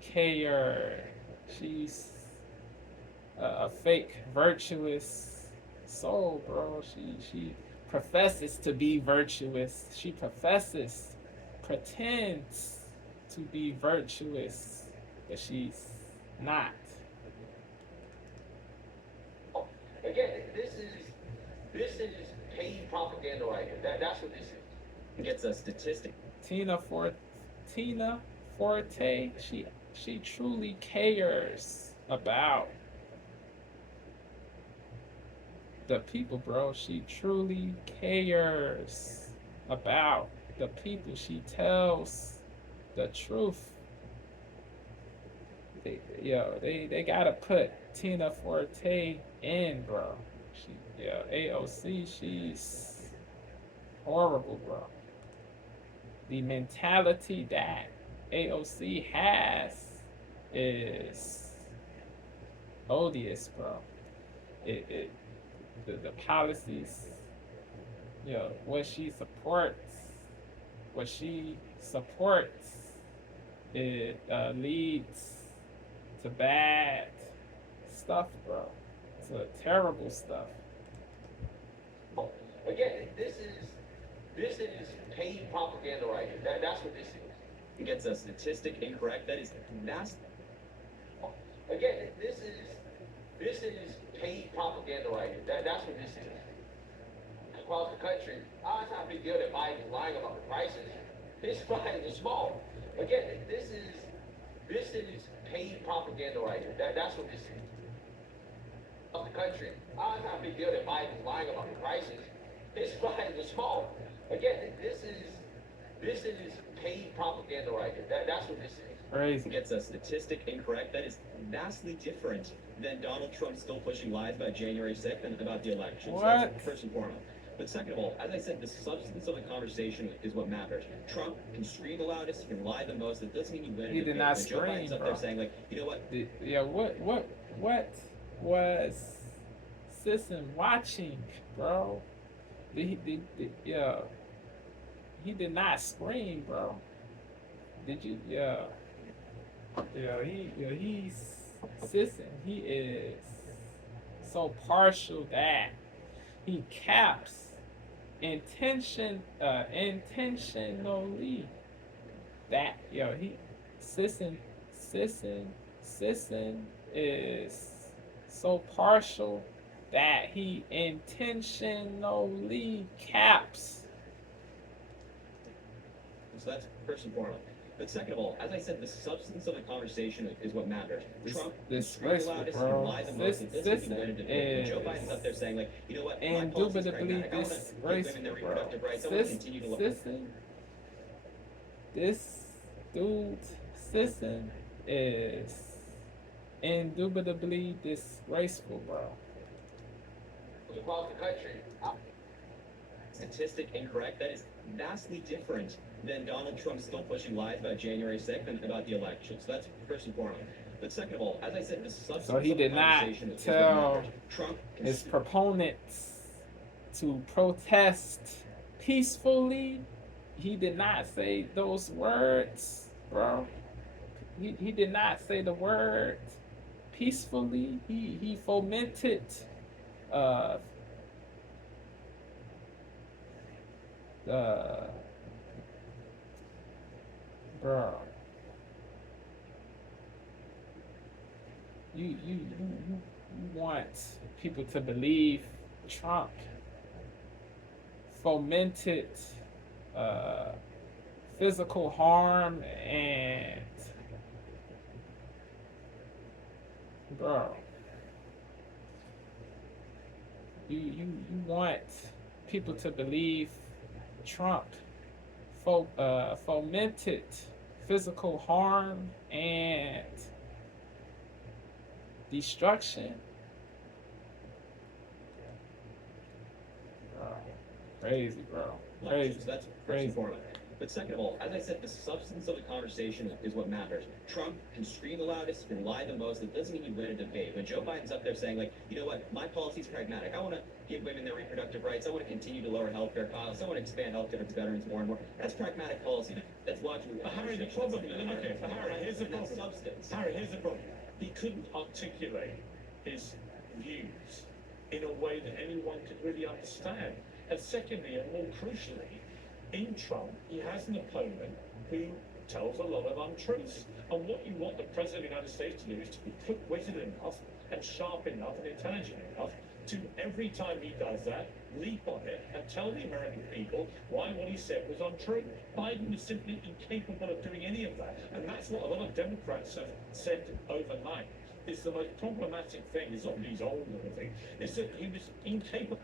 care. She's a fake virtuous soul, bro. She professes to be virtuous. She pretends to be virtuous, but she's not. Again, this is paid propaganda right here. That's what this is. Gets a statistic. Tina Forte, she truly cares about the people, bro. She truly cares about the people. She tells the truth. They gotta put Tina Forte in, bro. AOC, she's horrible, bro. The mentality that AOC has is odious, bro. The policies, what she supports, it leads to bad stuff, bro. To terrible stuff. Again, this is paid propaganda right here. That's what this is. He gets a statistic incorrect. That is vast. Again, this is paid propaganda right here. That's what this is. Across the country, it's not a big deal that Biden's lying about the prices. His prices are small. Again, this is paid propaganda right here. That's what this is. Across the country, it's not a big deal that Biden's lying about the prices. His prices are small. Again, this is paid propaganda right here. That's what this is. Crazy. Gets a statistic incorrect. That is vastly different than Donald Trump still pushing lies about January 6th and about the election. So What? that's first and foremost. But second of all, as I said, the substance of the conversation is what matters. Trump can scream the loudest, he can lie the most. It doesn't mean you win. He did not Joe Biden's scream, up bro. there saying, like, you know what? Yeah, what was Sisson watching, bro? He did not scream, bro. Did you? He's Sisson. He is so partial that he caps intentionally that Sisson is so partial that he intentionally caps. So that's first and foremost. But second of all, as I said, the substance of the conversation is what matters. Trump can scream the loudest, he can lie the most. It doesn't mean you win a debate. Joe Biden's up there saying, like, you know what? My policy's Indubitably pragmatic. I want to give women their reproductive rights. I want to continue to look. Sisson is indubitably disgraceful, bro. Across the country, Statistic incorrect. That is vastly different than Donald Trump still pushing lies about January 6th and about the election. So that's first and foremost. But second of all, as I said, the substance So he of the did not conversation is what tell matters. Trump can his proponents to protest peacefully. He did not say those words, bro. He did not say the word peacefully. He fomented bro. You want people to believe Trump fomented physical harm and bro. You want people to believe Trump fomented physical harm and destruction. Bro. Crazy, bro. Crazy. So that's first Crazy. and foremost. But second of all, as I said, the substance of the conversation is what matters. Trump can scream the loudest, can lie the most. It doesn't mean you win a debate. When Joe Biden's up there saying, like, you know what, my policy's pragmatic. I want to give women their reproductive rights. I want to continue to lower healthcare costs. I want to expand healthcare to veterans more and more. That's pragmatic policy. That's logical. But Harry, the problem, okay, Harry, here's the That's problem. substance. Harry, here's the problem. He couldn't articulate his views in a way that anyone could really understand. And secondly, and more crucially, in Trump, he has an opponent who tells a lot of untruths. And what you want the President of the United States to do is to be quick-witted enough and sharp enough and intelligent enough to, every time he does that, leap on it and tell the American people why what he said was untrue. Biden is simply incapable of doing any of that. And that's what a lot of Democrats have said overnight. It's the most problematic thing. It's not that he's old or anything. It's that he was incapable.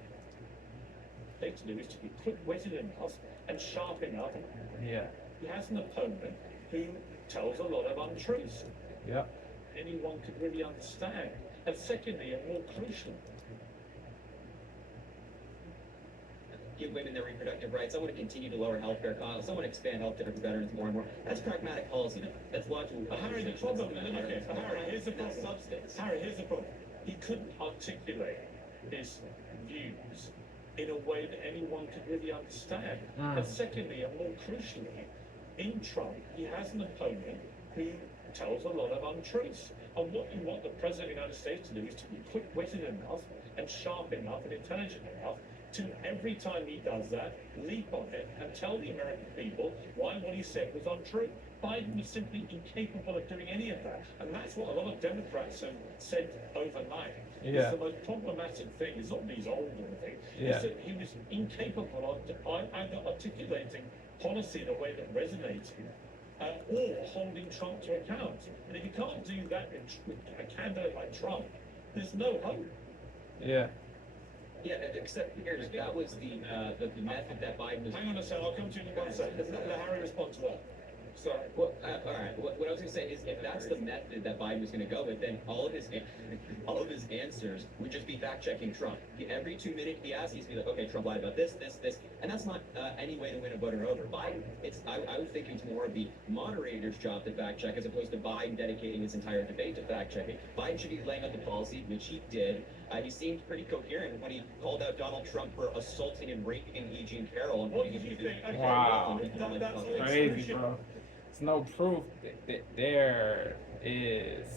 What to do is to be quick-witted enough and sharp enough. Yeah. He has an opponent who tells a lot of untruths. Yeah. Anyone could really understand. And secondly, and more crucial, Give women their reproductive rights. I want to continue to lower healthcare costs. I want to expand healthcare to veterans more and more. That's pragmatic policy. That's logical. but Harry, the problem, okay, but Harry, here's the That's problem. substance. Harry, here's the problem. He couldn't articulate his views in a way that anyone could really understand. And secondly, and more crucially, in Trump, he has an opponent who tells a lot of untruths. And what you want the President of the United States to do is to be quick-witted enough and sharp enough and intelligent enough to every time he does that, leap on it and tell the American people why what he said was untrue. Biden was simply incapable of doing any of that. And that's what a lot of Democrats have said overnight. Yeah. It's the most problematic thing. It's not these older things. Yeah. It's that he was incapable of either articulating policy in a way that resonated or holding Trump to account. And if you can't do that with a candidate like Trump, there's no hope. Yeah. Yeah, except Piers, that was the method that Biden was. Hang on a second, I'll come to you in 1 second. Let Harry respond to that. Sorry. Well, all right. What I was going to say is, if that's the method that Biden was going to go with, then all of his answers would just be fact checking Trump. Every 2 minutes he asks, he's be like, okay, Trump lied about this, and that's not any way to win a voter over. Biden, I would think it's more of the moderator's job to fact check, as opposed to Biden dedicating his entire debate to fact checking. Biden should be laying out the policy, which he did. He seemed pretty coherent when he called out Donald Trump for assaulting and raping E. Jean Carroll. And What did you think? Okay, Wow. that's Crazy, bro. There's no proof that there is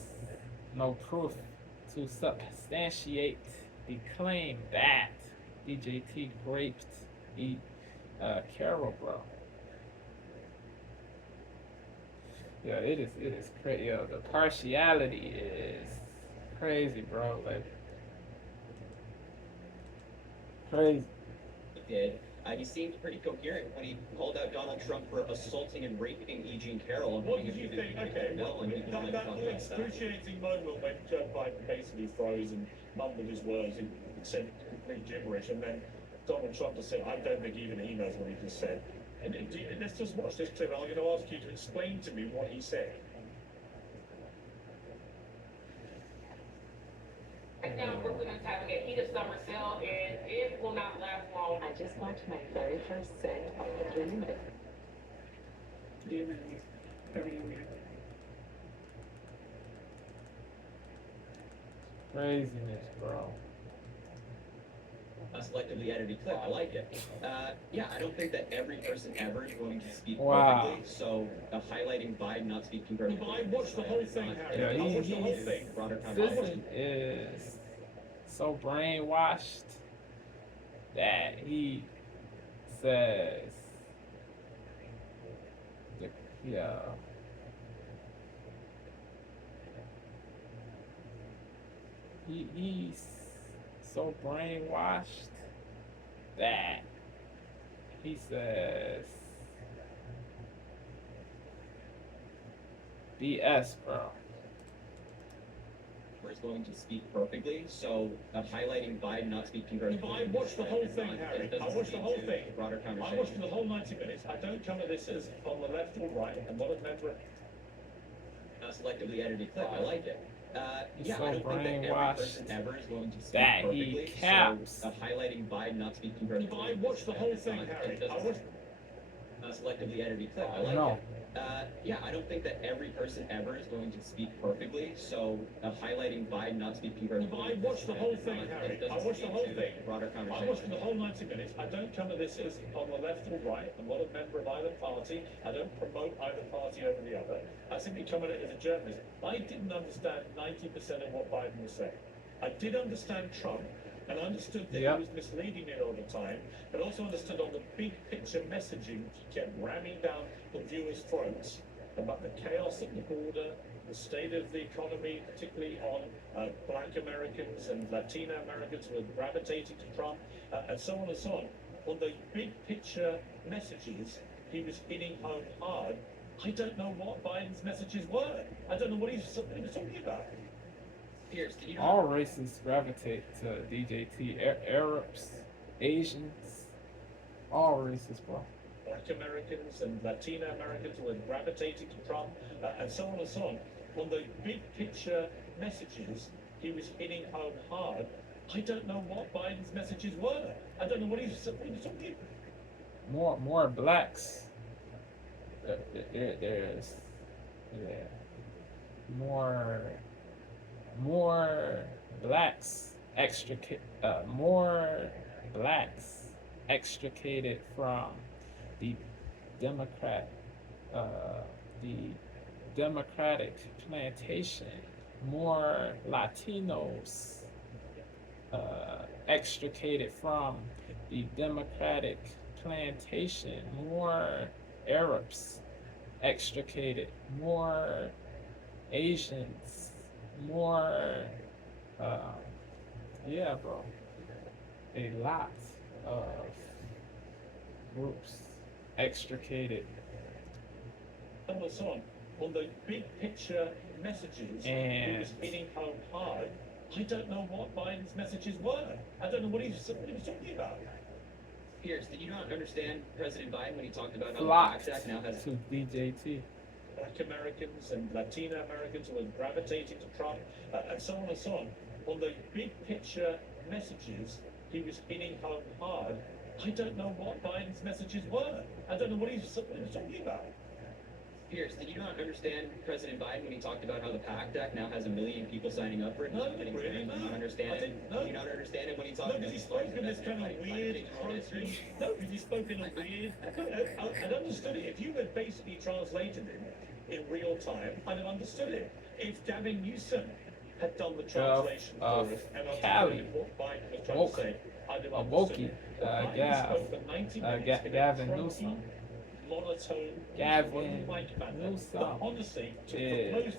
no proof to substantiate the claim that DJT raped Carol, bro. Yeah, it is crazy. Yo, the partiality is crazy, bro. Like crazy. He did. He seemed pretty coherent when he called out Donald Trump for assaulting and raping E. Jean Carroll. And What did you think? Okay, that excruciating moment when Joe Biden basically froze and mumbled his words and said complete gibberish, and then Donald Trump just said, I don't think even he knows what he just said. And let's just watch this clip. I'm going to ask you to explain to me what he said. Right now, Brooklyn is having a heated summer sale, and it will not last long. I just launched my very first set of the Dream It. Craziness, bro. A selectively edited clip. I like it. Yeah, I don't think that every person ever is going to speak Wow. perfectly. So highlighting Biden not speaking perfectly. But I watched the whole thing, Harry. Yeah, I watched the whole thing. Broader conversation. Sisson is so brainwashed that he says, yeah. He's so brainwashed that he says BS, bro. Is going to speak perfectly, so highlighting Biden not speaking perfectly. But I watched the whole thing, Harry. I watched the whole thing. Broader I conversation. watched the whole 90 minutes. I don't come at this as on the left or right. I'm not a member. Selectively edited clip. I like it. He's Yeah, so I don't think that every brainwashed person ever is going to speak that he perfectly. caps. So highlighting Biden not speaking perfectly. But I watched the whole thing, Harry. I watched. Selectively edited clip. I like No. it. Yeah, I don't think that every person ever is going to speak perfectly. So highlighting Biden not speaking perfectly. But I watched the whole thing, Harry. I watched the whole thing. Broader I conversation. watched the whole 90 minutes. I don't come at this as on the left or right. I'm not a member of either party. I don't promote either party over the other. I simply come at it as a journalist. I didn't understand 90% of what Biden was saying. I did understand Trump, and I understood that Yep. he was misleading me all the time, but also understood on the big picture messaging he kept ramming down the viewers' throats about the chaos at the border, the state of the economy, particularly on black Americans and Latino Americans who are gravitating to Trump, and so on and so on. On the big picture messages, he was hitting home hard. I don't know what Biden's messages were. I don't know what he was talking about. Piers, did you know? All races gravitate to DJT. Arabs, Asians, all races, bro. Black Americans and Latino Americans who are gravitating to Trump, and so on and so on. On the big picture messages, he was hitting home hard. I don't know what Biden's messages were. I don't know what he was talking about. More blacks. There's more blacks extricated from the Democratic plantation, more Latinos extricated from the Democratic plantation, more Arabs extricated, more Asians, more, uh, yeah, bro, a lot of groups extricated. And so on the big picture messages, he And was hitting home hard. I don't know what Biden's messages were. I don't know what he was talking about. Piers, did you not understand President Biden when he talked about how the flocked Tax Act now has to BJT. Black Americans and Latino Americans who are gravitating to Trump, and so on and so on. On the big picture messages, he was hitting home hard. I don't know what Biden's messages were. I don't know what he was talking about. Piers, did you not understand President Biden when he talked about how the PACT Act now has 1 million people signing up for it? No, Did you really, not no. understand I it? didn't, no. Did you not understand it when he No, talked because he spoke in this kind of weird, croaky. No, because he spoke in a weird. I'd understood it. If you had basically translated it in real time, I'd have understood it. If Gavin Newsom had done the translation for us and articulated what Biden was trying to say, I'd have understood it. But Biden spoke for 90 minutes in a Gavin croaky, Newsom. monotone, Gavin like manner Newsom that honestly took the is most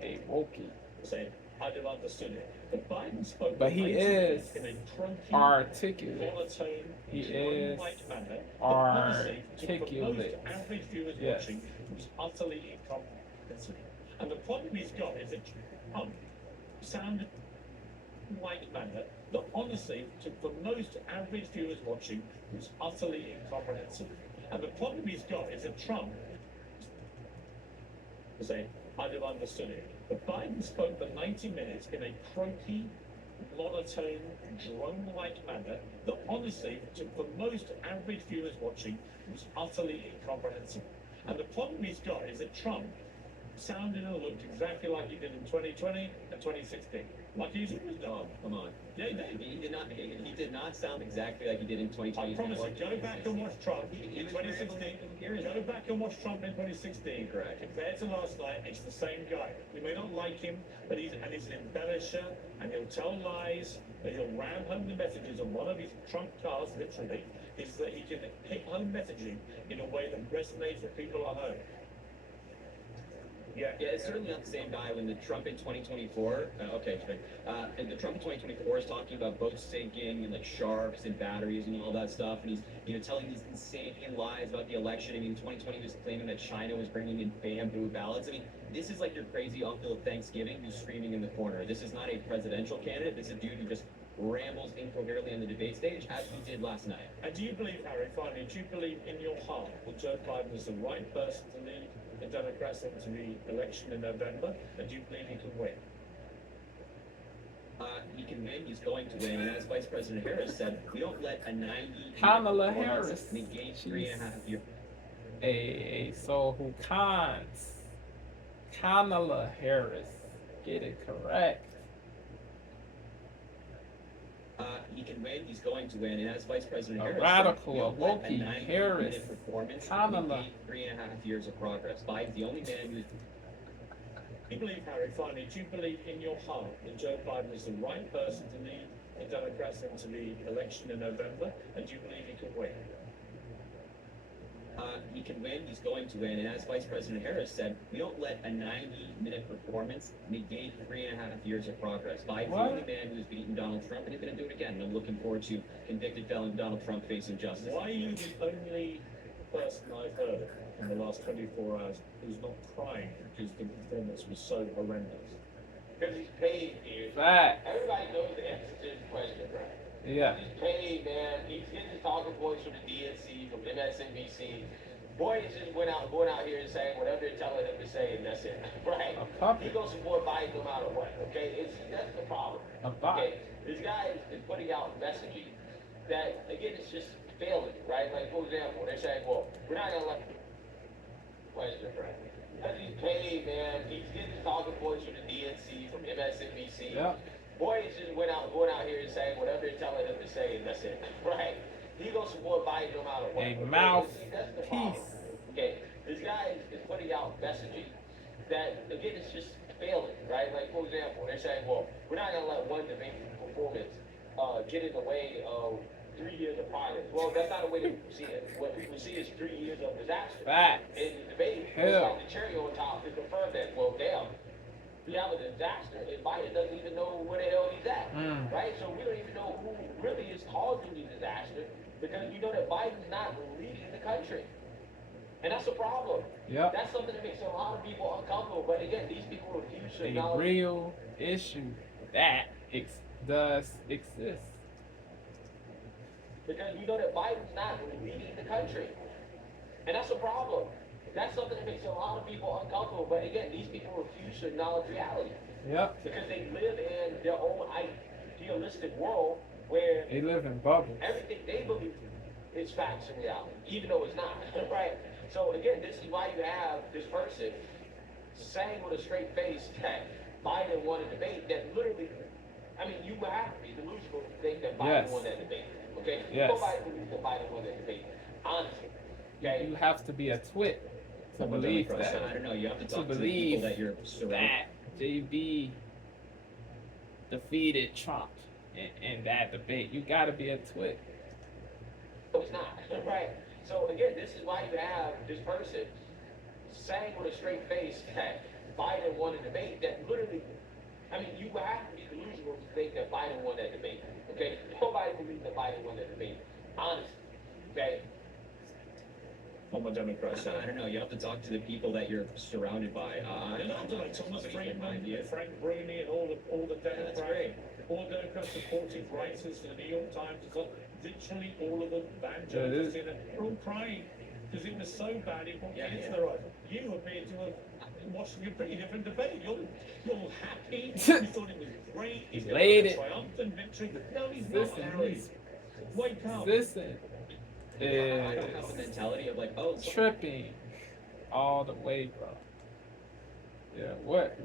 a wokey. said, I'd have understood it. But Biden spoke But for he 90 is minutes in a croaky, articulate. monotone, He is drone-like manner that honestly, to the most articulate. average viewers Yes. watching, was utterly incomprehensible. And the problem he's got is that Trump sounded like manner that honestly, to the most average viewers watching, was utterly incomprehensible. And the problem he's got is that Trump say, I'd have understood it. But Biden spoke for 90 minutes in a croaky, monotone, drone-like manner that honestly, to the most average viewers watching, was utterly incomprehensible. And the problem he's got is that Trump sounded and looked exactly like he did in 2020 and 2016. Like he's always done. Come on. Yeah, he did. He did not sound exactly like he did in 2020. I promise you, go back and watch Trump He in was 2016. rambling. Go back and watch Trump in 2016. Correct. Compared to last night, it's the same guy. You may not like him, but he's an embellisher, and he'll tell lies, and he'll ram home the messages. And one of his Trump cards, literally, is that he can hit home messaging in a way that resonates with people at home. Yeah, it's certainly not the same guy when the Trump in 2024, and the Trump in 2024 is talking about boats sinking and like sharks and batteries and all that stuff, and he's telling these insane lies about the election. I mean, in 2020 he was claiming that China was bringing in bamboo ballots. I mean, this is like your crazy uncle of Thanksgiving who's screaming in the corner. This is not a presidential candidate. This is a dude who just rambles incoherently on the debate stage, as he did last night. And do you believe, Harry, finally, do you believe in your heart that Joe Biden is the right person to lead the Democrats into the election in November? And do you believe he can win? He can win. He's going to win. And as Vice President Harris said, we don't let a 90 Kamala Harris. negate She's 3.5 years. a soul who cons. Kamala Harris. Get it correct. He can win. He's going to win. And as Vice President A Harris radical, said, we a don't let wokey 90 Harris. minute performance Kamala. negate 3.5 years of progress. Biden's the only man who's Do you believe, Harry, finally, do you believe in your heart that Joe Biden is the right person to lead the Democrats into the election in November? And do you believe he can win? he can win. He's going to win. And as Vice President Harris said, we don't let a 90-minute performance negate 3.5 years of progress. Biden's the only man who's beaten Donald Trump, and he's going to do it again. And I'm looking forward to convicted felon Donald Trump facing justice. Why are you the only person I've heard in the last 24 hours who's not crying because the performance was so horrendous? Because he's paid, Piers. Fact. Everybody knows the answer to this question, right? Yeah. He's paid, man. He's getting his talking points from the DNC, from MSNBC. Boy, he's just going out here and saying whatever they're telling him to say, and that's it, right? A puppet. He goes support Biden no matter what, okay? That's the problem. A bot. Okay? This guy is putting out messaging that, again, it's just failing, right? Like, for example, they're saying, well, we're not going to let question, right? Because he's paid, man. He's getting his talking points from the DNC, from MSNBC. Yep. Boy, he's just going out here and saying whatever they're telling him to say, and that's it, right? He goes support Biden no matter what. A okay? mouthpiece. That's the problem. Okay, this guy is putting out messaging that, again, it's just failing, right? Like, for example, they're saying, well, we're not going to let one debate performance get in the way of 3 years of progress. Well, that's not the way that people see it. What people see is 3 years of disaster. Facts. And the debate was Hell. like the cherry on top to confirm that. Well, damn, we have a disaster, and Biden doesn't even know where the hell he's at, right? So we don't even know who really is causing the disaster because we know that Biden's not leading the country. And that's a problem. Yep. That's something that makes a lot of people uncomfortable. But again, these people refuse to A acknowledge real issue that does exist. because we know that Biden's not leading the country. And that's a problem. That's something that makes a lot of people uncomfortable. But again, these people refuse to acknowledge reality Yep. because they live in their own idealistic world where They live in bubbles. everything they believe is facts and reality, even though it's not, right? So again, this is why you have this person saying with a straight face that Biden won a debate that literally, I mean, you would have to be delusional to think that Biden Yes. won that debate, okay? Yes. Nobody believes that Biden won that debate, honestly, okay? You have to be a twit to Someone believe done across the- I that. don't know. You have to To talk to the believe people that you're surrounded. That JB defeated Trump in that debate. You gotta be a twit. No, it's not, right? So again, this is why you have this person saying with a straight face that Biden won a debate that literally, I mean, you would have to be delusional to think that Biden won that debate, okay? Nobody believes that Biden won that debate, honestly, okay? On my Democrats I side. don't know. You have to talk to the people that you're surrounded by. And after like Thomas Friedman, idea. Frank Bruni, and all the That's Democrats, great. all the Democrats supporting writers, the New York Times, as well, literally all of them, banned Yeah, it journalists is. in it, they're all crying because it was so bad it brought Yeah, kids yeah. to the right. You appear to have watched a pretty different debate. You're happy. You thought it was great. He's gonna Laid have it. a triumphant victory. No, he's not. Listen, Harry. he's Wake up. listen. I don't have a Is mentality of like, oh, it's tripping all the way, bro. Yeah, what?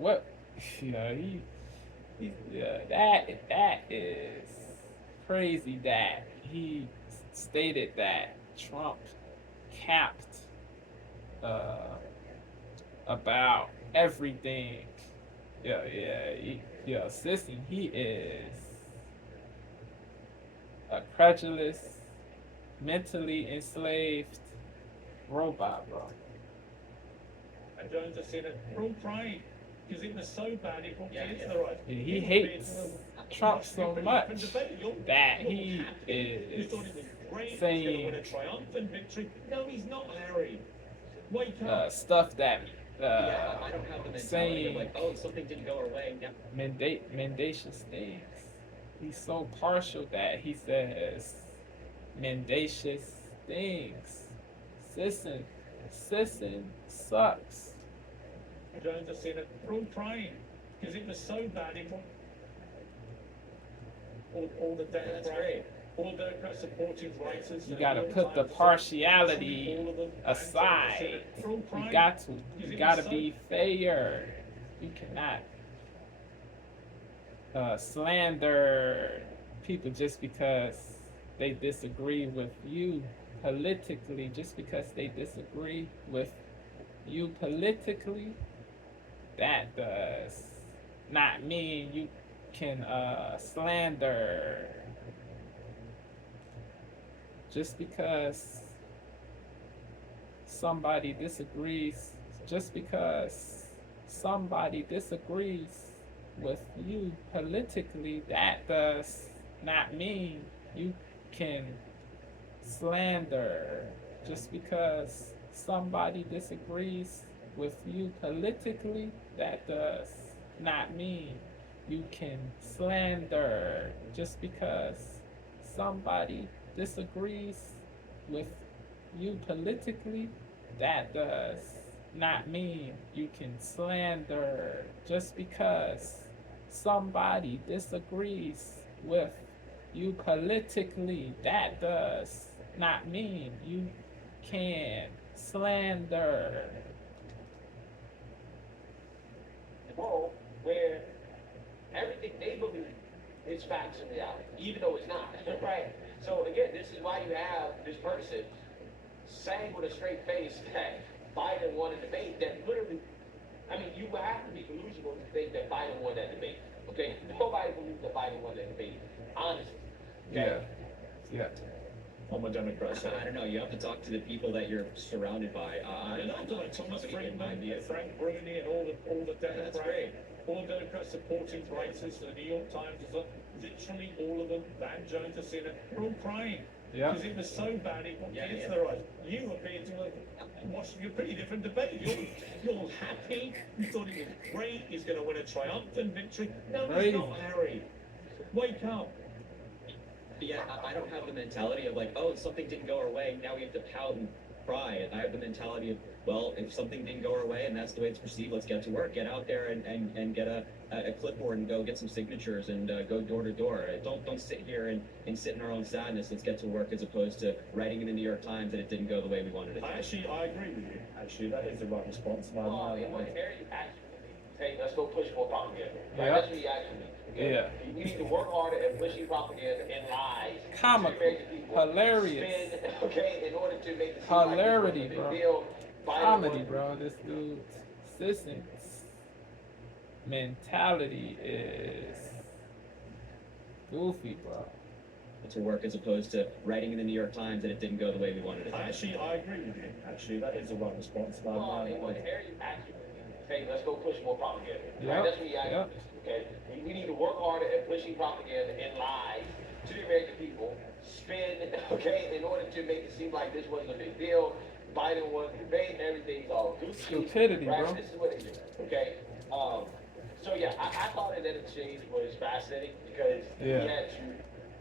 Yeah, that is crazy that he stated that Trump capped about everything. Yeah, Sisson, he is a credulous, mentally enslaved robot, bro. And Jones has seen it. They're all crying because it was so bad it brought Yeah, kids yeah. to the right. And he You appear hates to have Trump watched a so pretty much different debate. that You're he happy. You is thought it was great. He's going to win a saying triumphant victory. No, he's not, Harry. Wake up. stuff that yeah, I don't have the mentality of saying like, oh, something didn't go our way. Yeah. mendacious things. He's so partial that he says mendacious things. Sisson sucks. Jones has seen it. They're all crying because it was so bad it brought all the That's Democrats. great. All the Democrats supporting writers. You the gotta New York put the Times, partiality all of them, aside. they're all You crying. you gotta be fair. You cannot slander people just because they disagree with you politically. Just because they disagree with you politically, that does not mean you can slander. Just because somebody disagrees with you politically, that does not mean you can slander. Just because somebody disagrees with you politically, that does not mean you can slander. Just because somebody disagrees with you politically, that does not mean you can slander. Just because somebody disagrees with you politically, that does not mean you can slander. World where everything they believe is facts and reality, even though it's not, right? So again, this is why you have this person saying with a straight face that Biden won a debate that literally, I mean, you would have to be delusional to think that Biden won that debate, okay? Nobody believes that Biden won that debate, honestly, okay? Yeah. on the Democrat side. I don't know. You have to talk to the people that you're surrounded by. And after like Thomas somebody in Friedman, mind, Frank Rooney, and all the That's great. Democrats supporting races, the New York Times, and stuff, literally all of them, Van Jones, to Sinner, were all crying. Yeah. Because it was so bad, it got Yeah, kids yeah. to their eyes. You appear to have watching a pretty different debate. You're happy. You thought it was great. He's going to win a triumphant victory. No, Right. he's not, Harry. Wake up. Yeah, I don't have the mentality of like, oh, something didn't go our way, now we have to pout and cry. And I have the mentality of, well, if something didn't go our way and that's the way it's perceived, let's get to work. Get out there and get a clipboard and go get some signatures and go door to door. Don't sit here and sit in our own sadness. Let's get to work as opposed to writing in the New York Times that it didn't go the way we wanted it to. I agree with you. Actually, that is the right response. Well, and what Harry actually, hey, let's go push more propaganda. Right? Yeah. That's what he actually needs. Yeah. We need to work harder at pushing propaganda and lies. Comical. to the American people. Hilarious. Spin, okay, in order to make it seem Hilarity, like this bro. was a big deal. Biden Comedy, was- bro. This dude, Sisson's mentality is goofy, bro. To work as opposed to writing in the New York Times that it didn't go the way we wanted it to. I agree with you. Actually, that is the right response. Well, and what Harry actually needs. Hey, let's go push more propaganda. Yeah. Right? That's what he actually Yeah. needs. Okay, we need to work harder at pushing propaganda and lies to the American people. Spin, okay, in order to make it seem like this wasn't a big deal. Biden won the debate, everything's all goofy. Stupidity, right? bro. This is what they do. Okay. So yeah, I thought that exchange was fascinating because Yeah. he had to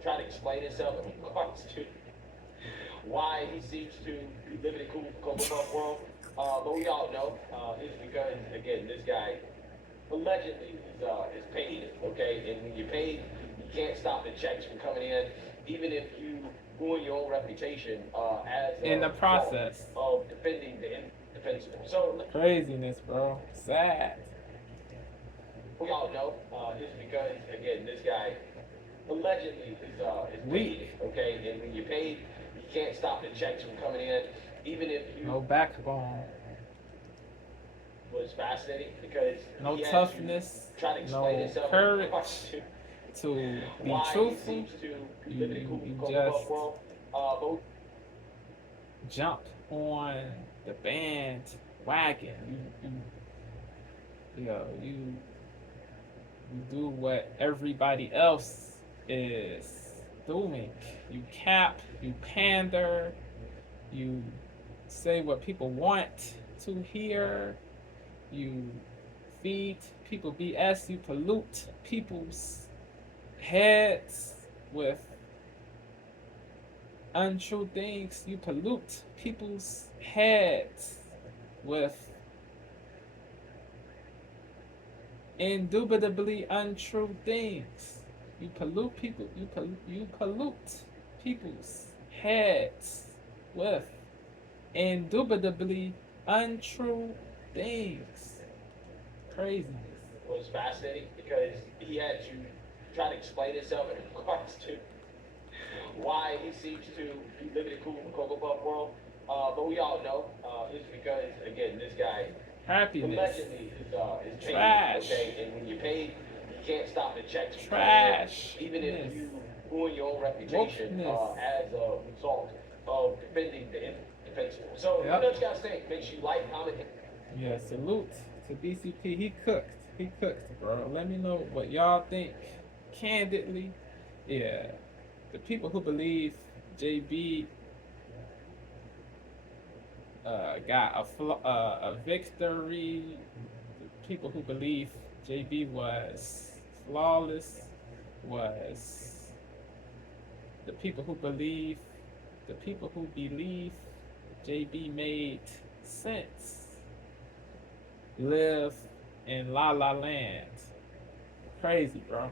try to explain himself in regards to why he seems to be living in cool Cocoa Puff world. But we all know it's because again this guy allegedly is paid, okay? And when you're paid, you can't stop the checks from coming in, even if you ruin your own reputation as In the process. of defending the indefensible. So Craziness, bro. Sad. we all know it's because again this guy allegedly is Weak. paid, okay? And when you're paid, you can't stop the checks from coming in, even if you No backbone. was fascinating because No he had toughness. to try to explain No himself in courage regards to to be why he truthful. seems to be You- living in you Cocoa just- Puff world. But Jump on the bandwagon. You do what everybody else is doing. You cap, you pander, you say what people want to hear, you feed people BS, you pollute people's heads with untrue things. You pollute people's heads with indubitably untrue things. You pollute people. You pollute people's heads with indubitably untrue things. Craziness. was fascinating because he had to try to explain himself in regards to why he seems to be living in Cocoa Puff world. But we all know it's because again this guy Happiness. allegedly is paid, Trash. okay? And when you're paid, you can't stop the checks from Trash. coming in, even if Yes. you ruin your own reputation Wokeness. as a result of defending the indefensible. So Yep. you know what you gotta say. Make sure you like, comment, Yeah, salute to DCP. He cooked. He cooked, bro. Let me know what y'all think. Candidly, yeah. The people who believe JB got a victory. The people who believe JB was flawless was the people who believe JB made sense live in La La Land. Crazy, bro.